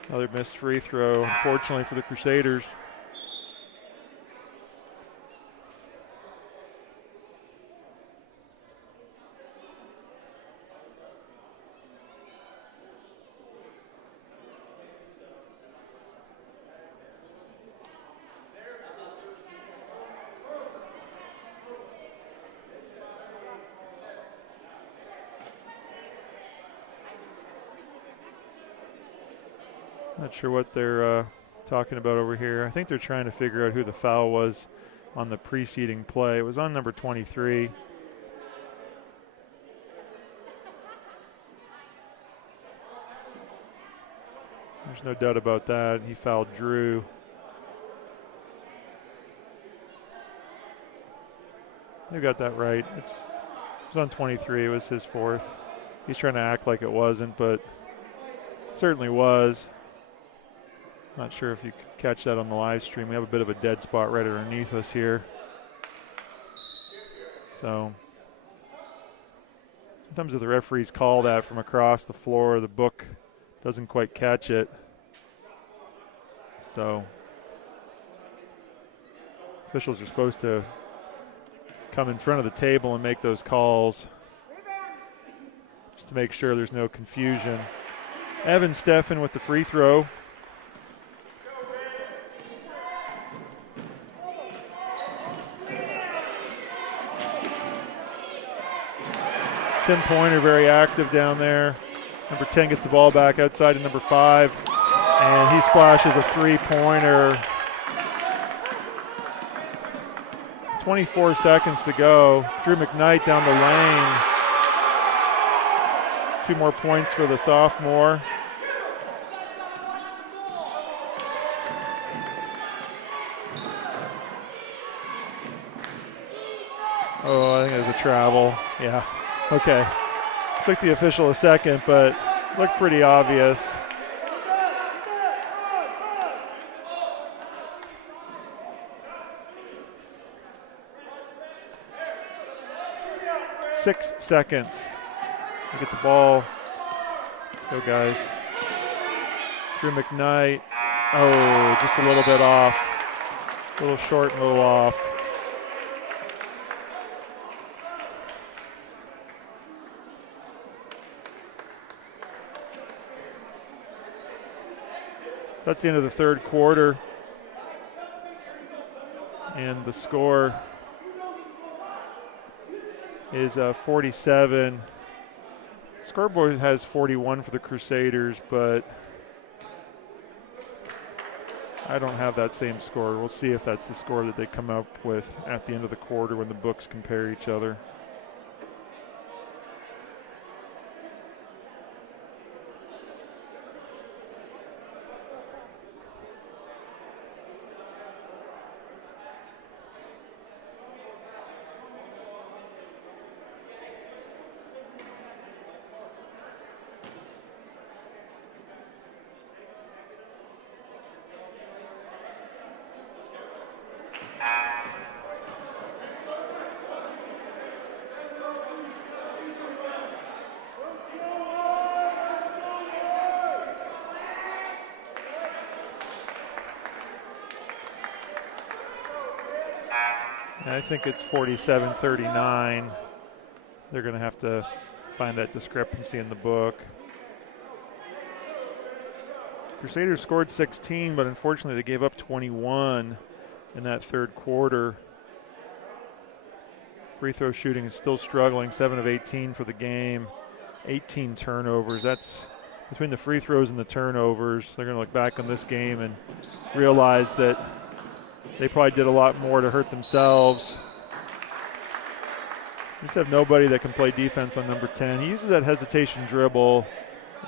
Another missed free throw, unfortunately for the Crusaders. Not sure what they're talking about over here. I think they're trying to figure out who the foul was on the preceding play. It was on number 23. There's no doubt about that. He fouled Drew. They got that right. It was on 23. It was his 4th. He's trying to act like it wasn't, but it certainly was. Not sure if you could catch that on the live stream. We have a bit of a dead spot right underneath us here. So sometimes if the referees call that from across the floor, the book doesn't quite catch it. So officials are supposed to come in front of the table and make those calls just to make sure there's no confusion. Evan Steffen with the free throw. Tim Pointer very active down there. Number 10 gets the ball back outside to number 5, and he splashes a 3-pointer. 24 seconds to go. Drew McKnight down the lane. 2 more points for the sophomore. Oh, I think it was a travel. Yeah, okay. Took the official a second, but looked pretty obvious. Six seconds. We get the ball. Let's go, guys. Drew McKnight. Oh, just a little bit off. A little short and a little off. That's the end of the third quarter. And the score is 47. Scoreboard has 41 for the Crusaders, but I don't have that same score. We'll see if that's the score that they come up with at the end of the quarter when the books compare each other. I think it's 47-39. They're going to have to find that discrepancy in the book. Crusaders scored 16, but unfortunately they gave up 21 in that third quarter. Free throw shooting is still struggling, 7 of 18 for the game, 18 turnovers. That's between the free throws and the turnovers. They're going to look back on this game and realize that they probably did a lot more to hurt themselves. We just have nobody that can play defense on number 10. He uses that hesitation dribble.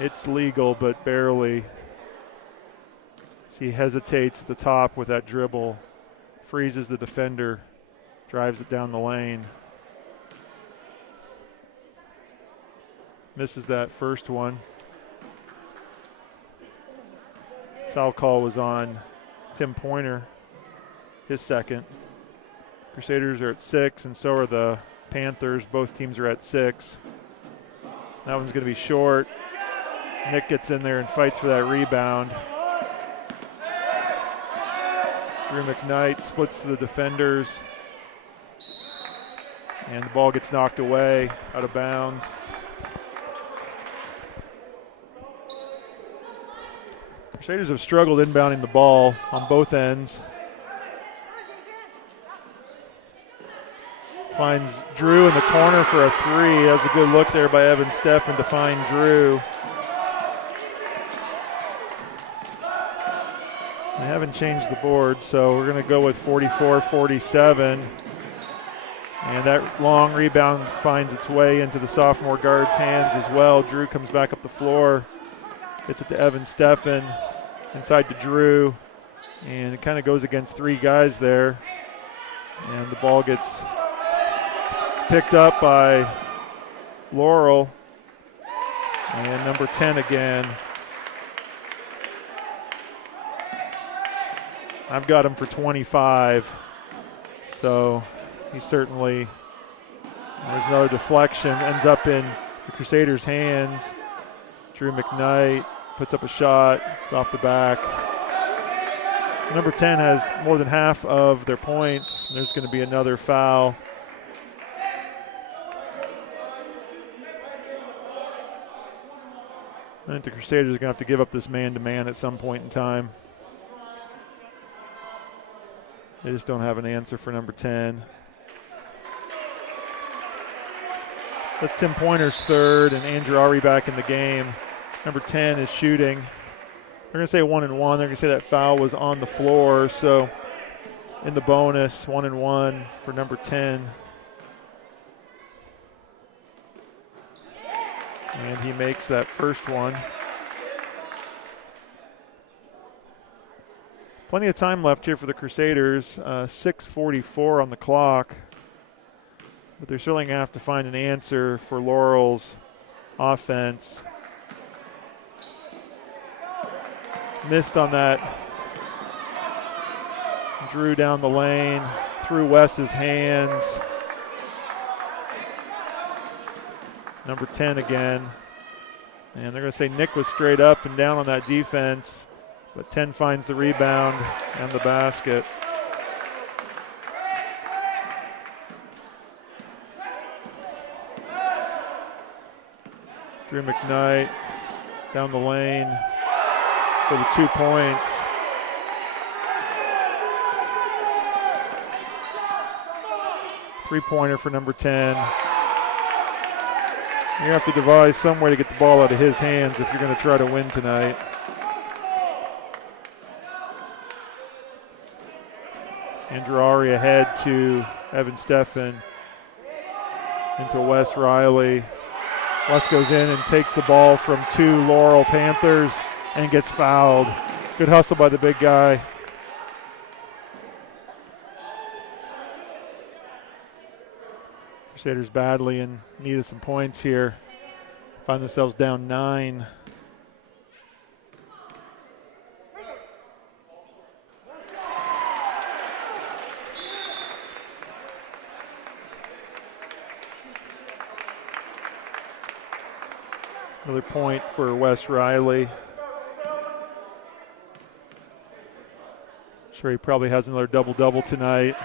It's legal, but barely. So he hesitates at the top with that dribble, freezes the defender, drives it down the lane. Misses that first one. Foul call was on Tim Pointer, his second. Crusaders are at 6, and so are the Panthers. Both teams are at 6. That one's going to be short. Nick gets in there and fights for that rebound. Drew McKnight splits the defenders, and the ball gets knocked away, out of bounds. Crusaders have struggled inbounding the ball on both ends. Finds Drew in the corner for a 3. That was a good look there by Evan Steffen to find Drew. They haven't changed the board, so we're going to go with 44-47. And that long rebound finds its way into the sophomore guard's hands as well. Drew comes back up the floor, gets it to Evan Steffen, inside to Drew, and it kind of goes against 3 guys there. And the ball gets picked up by Laurel, and number 10 again. I've got him for 25, so he certainly, there's another deflection, ends up in the Crusaders' hands. Drew McKnight puts up a shot, it's off the back. Number 10 has more than half of their points. There's going to be another foul. I think the Crusaders are going to have to give up this man-to-man at some point in time. They just don't have an answer for number 10. That's Tim Pointer's third, and Andrew Ari back in the game. Number 10 is shooting. They're going to say 1-1. They're going to say that foul was on the floor. So in the bonus, 1-1 for number 10. And he makes that first one. Plenty of time left here for the Crusaders, 6:44 on the clock. But they're certainly going to have to find an answer for Laurel's offense. Missed on that. Drew down the lane, through Wes's hands. Number 10 again. And they're going to say Nick was straight up and down on that defense, but 10 finds the rebound and the basket. Drew McKnight down the lane for the 2 points. Three-pointer for number 10. You have to devise some way to get the ball out of his hands if you're going to try to win tonight. Andrew Ari ahead to Evan Steffen. Into Wes Riley. Wes goes in and takes the ball from 2 Laurel Panthers and gets fouled. Good hustle by the big guy. Crusaders badly in need of some points here. Find themselves down 9. Another point for Wes Riley. Sure, he probably has another double-double tonight.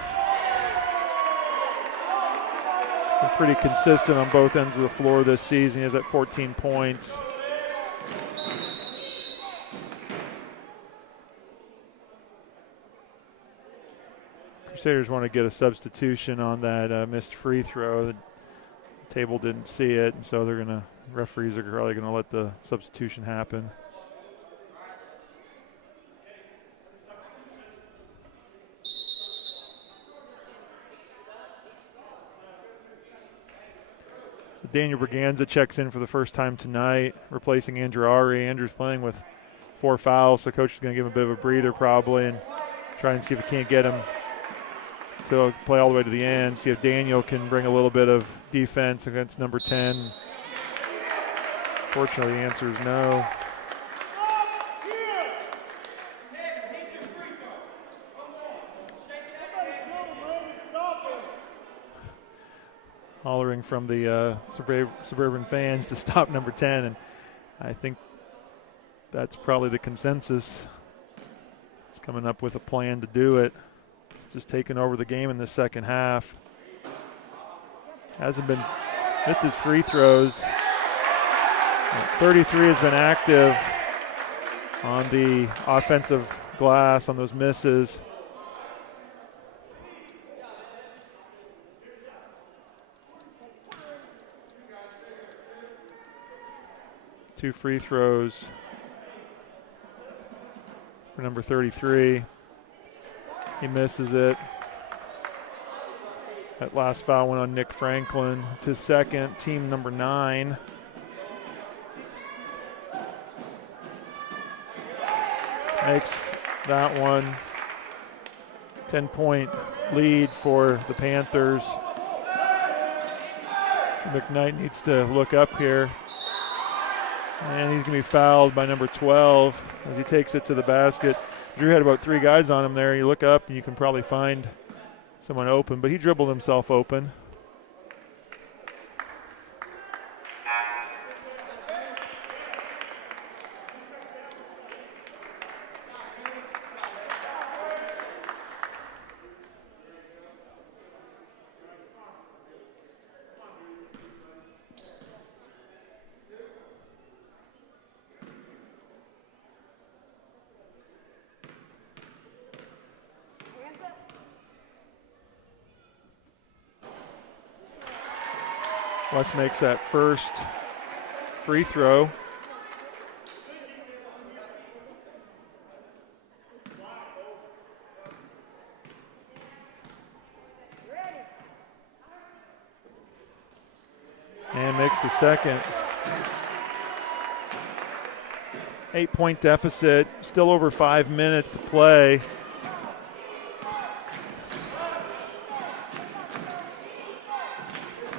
Been pretty consistent on both ends of the floor this season. He has that 14 points. Crusaders want to get a substitution on that missed free throw. The table didn't see it, and so referees are probably going to let the substitution happen. So Daniel Braganza checks in for the first time tonight, replacing Andrew Ari. Andrew's playing with 4 fouls, so coach is going to give him a bit of a breather probably and try and see if he can't get him to play all the way to the end, see if Daniel can bring a little bit of defense against number 10. Fortunately, the answer is no. Hollering from the Suburban fans to stop number 10, and I think that's probably the consensus. It's coming up with a plan to do it. It's just taking over the game in the second half. Missed his free throws. 33 has been active on the offensive glass on those misses. Two free throws for number 33. He misses it. That last foul went on Nick Franklin. It's his second, team number 9. Makes that one. 10-point lead for the Panthers. McKnight needs to look up here. And he's going to be fouled by number 12 as he takes it to the basket. Drew had about 3 guys on him there. You look up and you can probably find someone open, but he dribbled himself open. Wes makes that first free throw. And makes the second. 8-point deficit, still over 5 minutes to play.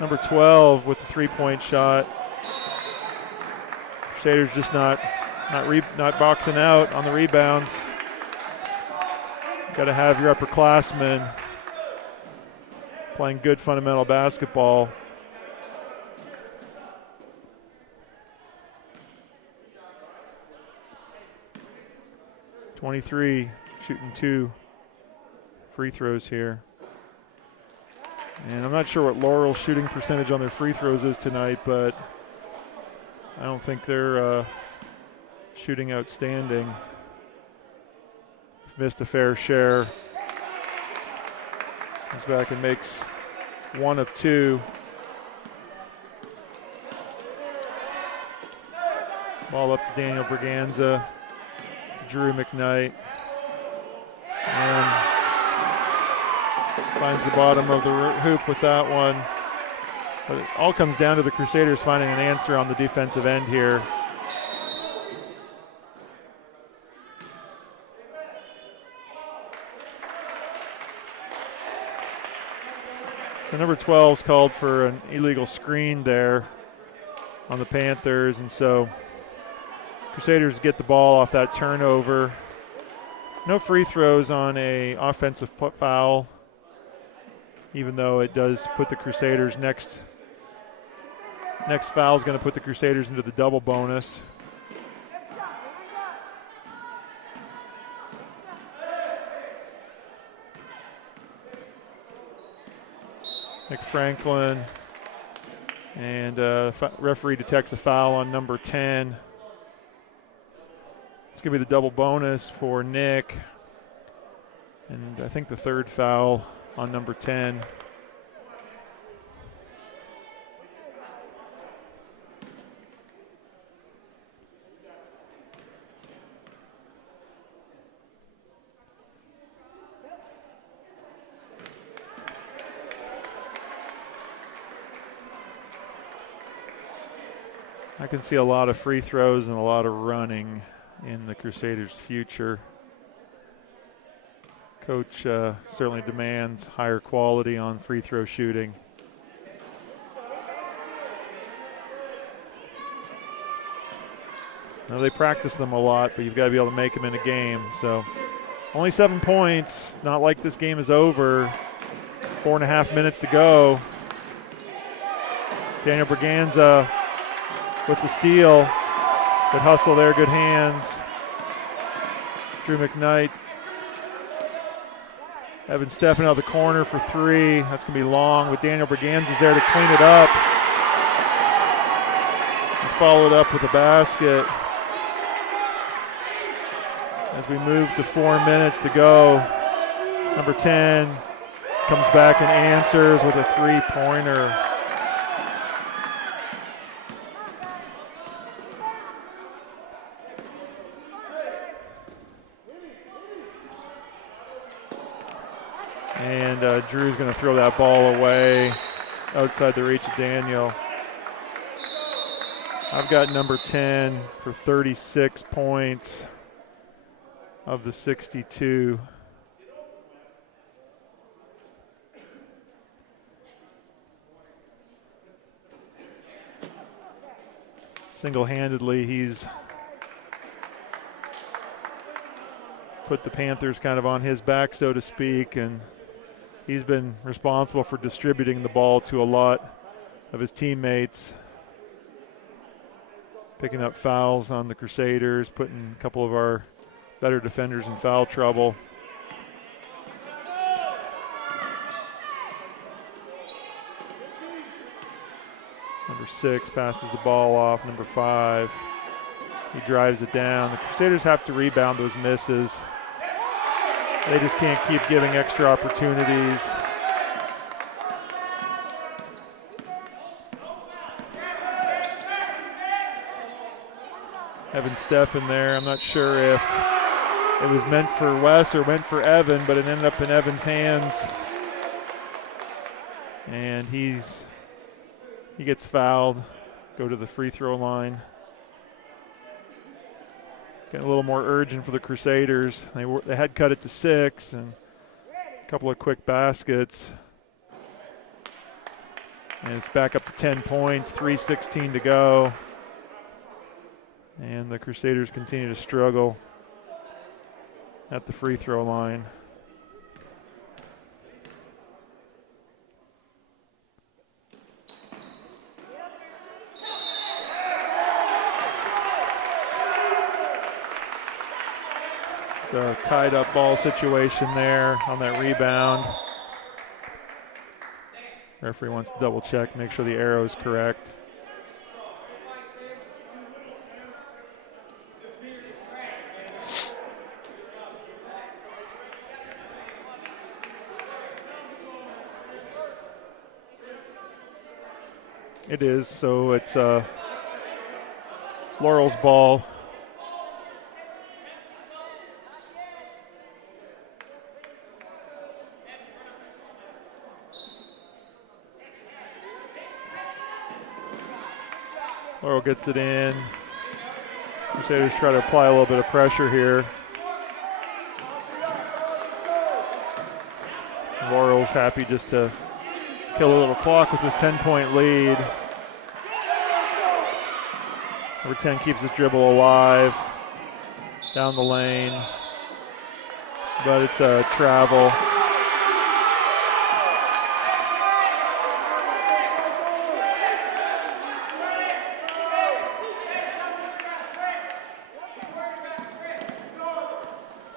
Number 12 with the three-point shot. Crusaders just not boxing out on the rebounds. Got to have your upperclassmen playing good fundamental basketball. .23 shooting 2 free throws here. And I'm not sure what Laurel's shooting percentage on their free throws is tonight, but I don't think they're shooting outstanding. Missed a fair share. Comes back and makes 1 of 2. Ball up to Daniel Braganza, Drew McKnight, and finds the bottom of the hoop with that one. But it all comes down to the Crusaders finding an answer on the defensive end here. So number 12's called for an illegal screen there on the Panthers, and so Crusaders get the ball off that turnover. No free throws on a offensive foul, even though it does put the Crusaders next foul is going to put the Crusaders into the double bonus. Nick Franklin, and referee detects a foul on number 10. It's going to be the double bonus for Nick, and I think the third foul on number 10. I can see a lot of free throws and a lot of running in the Crusaders' future. Coach certainly demands higher quality on free throw shooting. Now they practice them a lot, but you've got to be able to make them in a game. So only 7 points, not like this game is over. 4.5 minutes to go. Daniel Braganza with the steal. Good hustle there, good hands. Drew McKnight. Evan Steffen out of the corner for 3. That's going to be long, with Daniel Braganza's there to clean it up. And followed up with a basket. As we move to 4 minutes to go, number 10 comes back and answers with a 3-pointer. And Drew's going to throw that ball away outside the reach of Daniel. I've got number 10 for 36 points of the 62. Single-handedly, he's put the Panthers kind of on his back, so to speak, and he's been responsible for distributing the ball to a lot of his teammates, picking up fouls on the Crusaders, putting a couple of our better defenders in foul trouble. Number 6 passes the ball off. Number 5, he drives it down. The Crusaders have to rebound those misses. They just can't keep giving extra opportunities. Evan Steffen there. I'm not sure if it was meant for Wes or meant for Evan, but it ended up in Evan's hands. And he's He gets fouled, go to the free throw line. Getting a little more urgent for the Crusaders. They had cut it to 6 and a couple of quick baskets. And it's back up to 10 points, 3:16 to go. And the Crusaders continue to struggle at the free throw line. It's a tied up ball situation there on that rebound. Referee wants to double check, make sure the arrow is correct. It is, so it's Laurel's ball. Laurel gets it in. Crusaders try to apply a little bit of pressure here. Laurel's happy just to kill a little clock with his 10-point lead. Number 10 keeps his dribble alive down the lane, but it's a travel.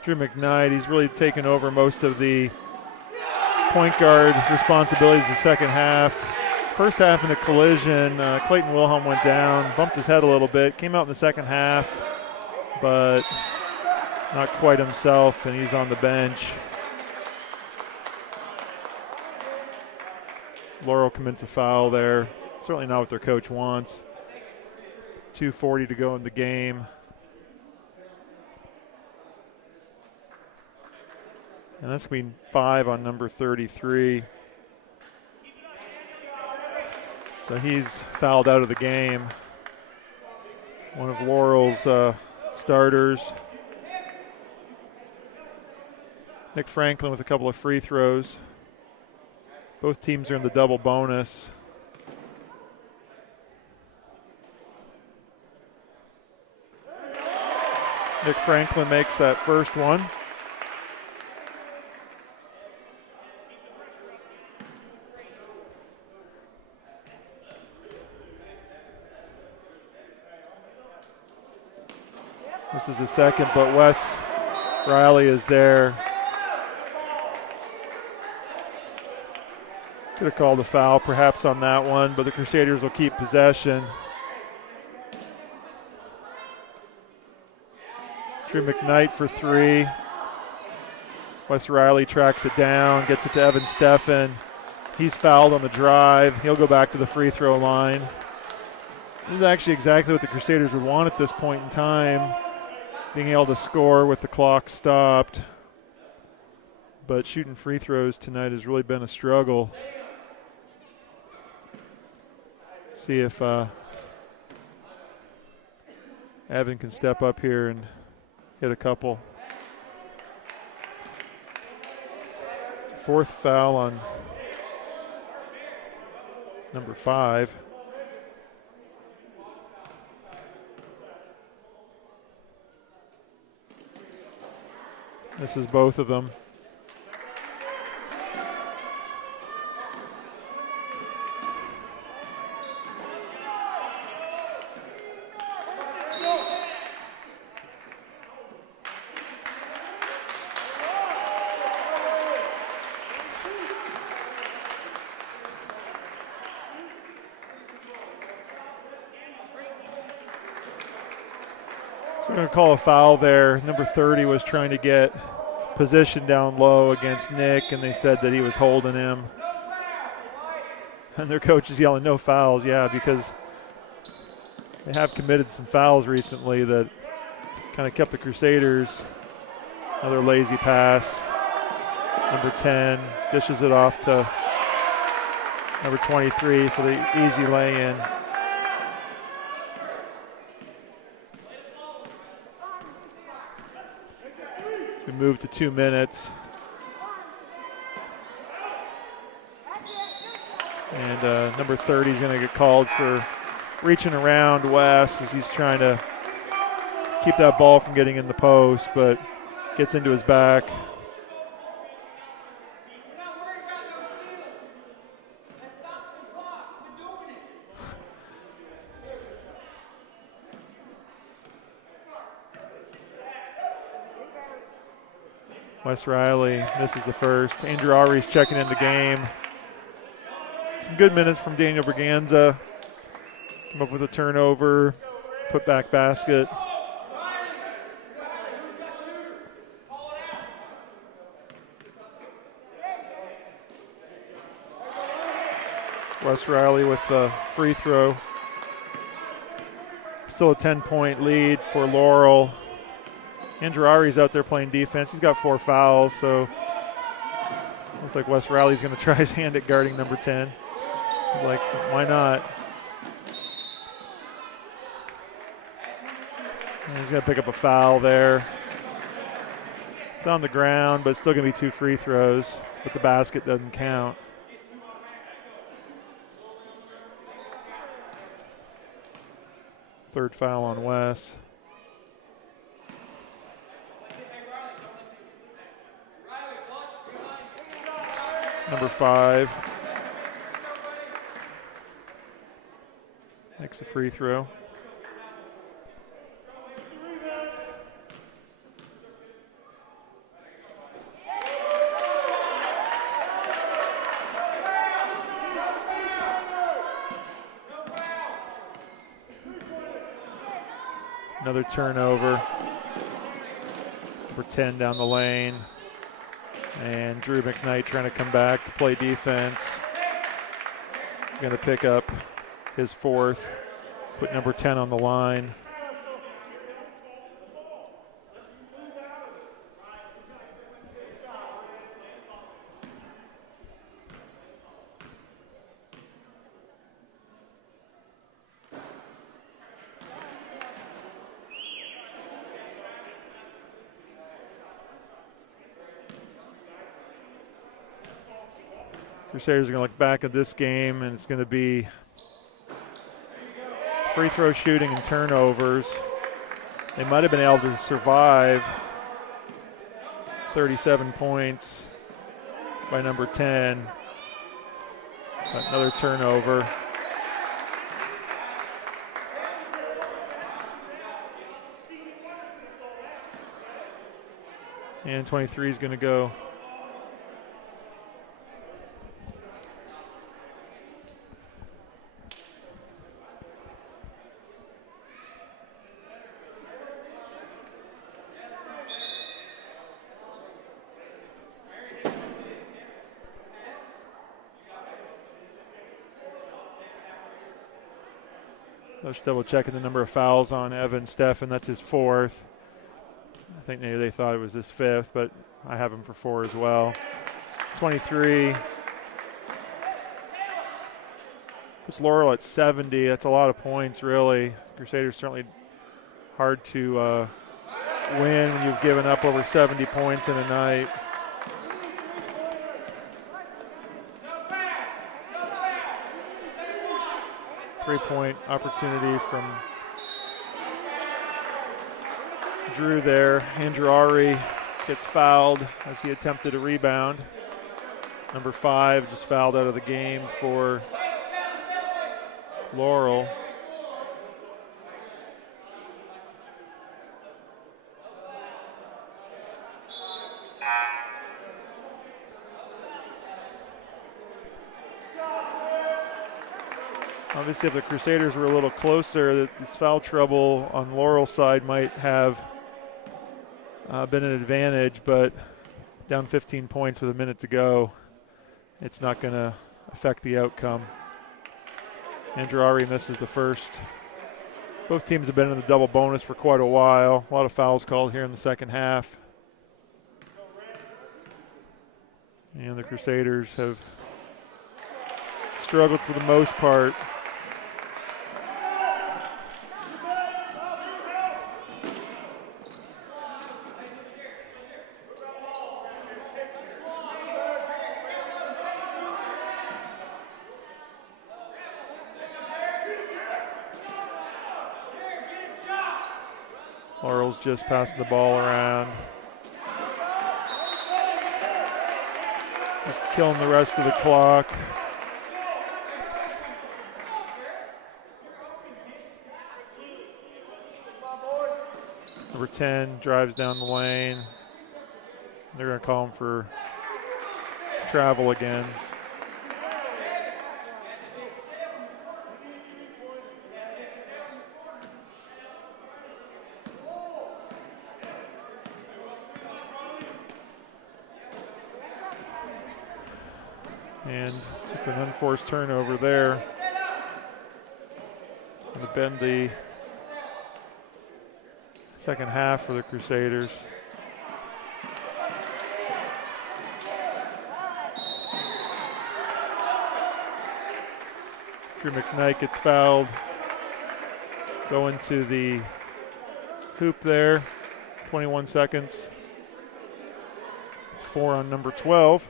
Drew McKnight, he's really taken over most of the point guard responsibilities the second half. First half in a collision, Clayton Wilhelm went down, bumped his head a little bit, came out in the second half, but not quite himself, and he's on the bench. Laurel commits a foul there. Certainly not what their coach wants. 2:40 to go in the game. And that's going to be 5 on number 33. So he's fouled out of the game. One of Laurel's starters. Nick Franklin with a couple of free throws. Both teams are in the double bonus. Nick Franklin makes that first one. This is the second, but Wes Riley is there. Could have called a foul perhaps on that one, but the Crusaders will keep possession. Drew McKnight for 3. Wes Riley tracks it down, gets it to Evan Steffen. He's fouled on the drive. He'll go back to the free throw line. This is actually exactly what the Crusaders would want at this point in time, being able to score with the clock stopped. But shooting free throws tonight has really been a struggle. See if Evan can step up here and hit a couple. It's a 4th foul on number 5. This is both of them. So we're going to call a foul there. Number 30 was trying to get position down low against Nick, and they said that he was holding him. And their coach is yelling, no fouls. Yeah, because they have committed some fouls recently that kind of kept the Crusaders. Another lazy pass. Number 10 dishes it off to Number 23 for the easy lay-in. We move to 2 minutes. And number 30 is going to get called for reaching around Wes as he's trying to keep that ball from getting in the post, but gets into his back. Wes Riley misses the first. Andrew Ari's checking in the game. Some good minutes from Daniel Braganza. Come up with a turnover, put back basket. Wes Riley with the free throw. Still a 10-point lead for Laurel. Andrew Ari's out there playing defense. He's got 4 fouls, so looks like Wes Riley's going to try his hand at guarding number 10. He's like, why not? And he's going to pick up a foul there. It's on the ground, but it's still going to be 2 free throws, but the basket doesn't count. Third foul on Wes. Number 5 makes a free throw. Another turnover. Number 10 down the lane. And Drew McKnight trying to come back to play defense. Going to pick up his 4th, put number 10 on the line. Crusaders are going to look back at this game, and it's going to be free throw shooting and turnovers. They might have been able to survive 37 points by number 10. But another turnover. And 23 is going to go. Just double checking the number of fouls on Evan Steffen. That's his 4th. I think maybe they thought it was his 5th, but I have him for 4 as well. 23. Puts Laurel at 70. That's a lot of points, really. Crusaders certainly hard to win when you've given up over 70 points in a night. Three-point opportunity from Drew there. Andrew Ari gets fouled as he attempted a rebound. Number 5 just fouled out of the game for Laurel. Obviously, if the Crusaders were a little closer, this foul trouble on Laurel's side might have been an advantage, but down 15 points with a minute to go, it's not going to affect the outcome. Andrew Ari misses the first. Both teams have been in the double bonus for quite a while. A lot of fouls called here in the second half. And the Crusaders have struggled for the most part. Laurel's just passing the ball around. Just killing the rest of the clock. Number 10 drives down the lane. They're going to call him for travel again. And just an unforced turnover there. Going to bend the second half for the Crusaders. Drew McKnight gets fouled. Going to the hoop there. 21 seconds. It's 4 on number 12.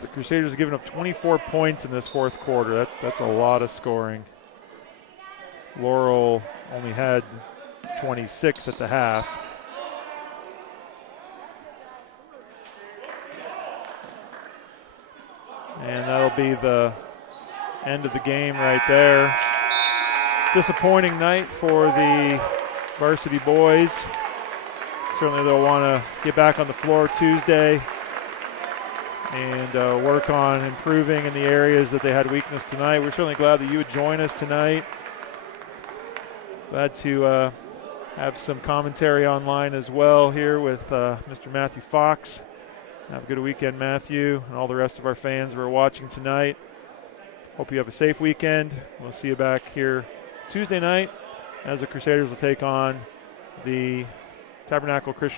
The Crusaders have given up 24 points in this fourth quarter. That's a lot of scoring. Laurel only had 26 at the half. And that'll be the end of the game right there. Disappointing night for the varsity boys. Certainly they'll want to get back on the floor Tuesday and work on improving in the areas that they had weakness tonight. We're certainly glad that you would join us tonight. Glad to have some commentary online as well here with Mr. Matthew Fox. Have a good weekend, Matthew, and all the rest of our fans who are watching tonight. Hope you have a safe weekend. We'll see you back here Tuesday night as the Crusaders will take on the Tabernacle Christian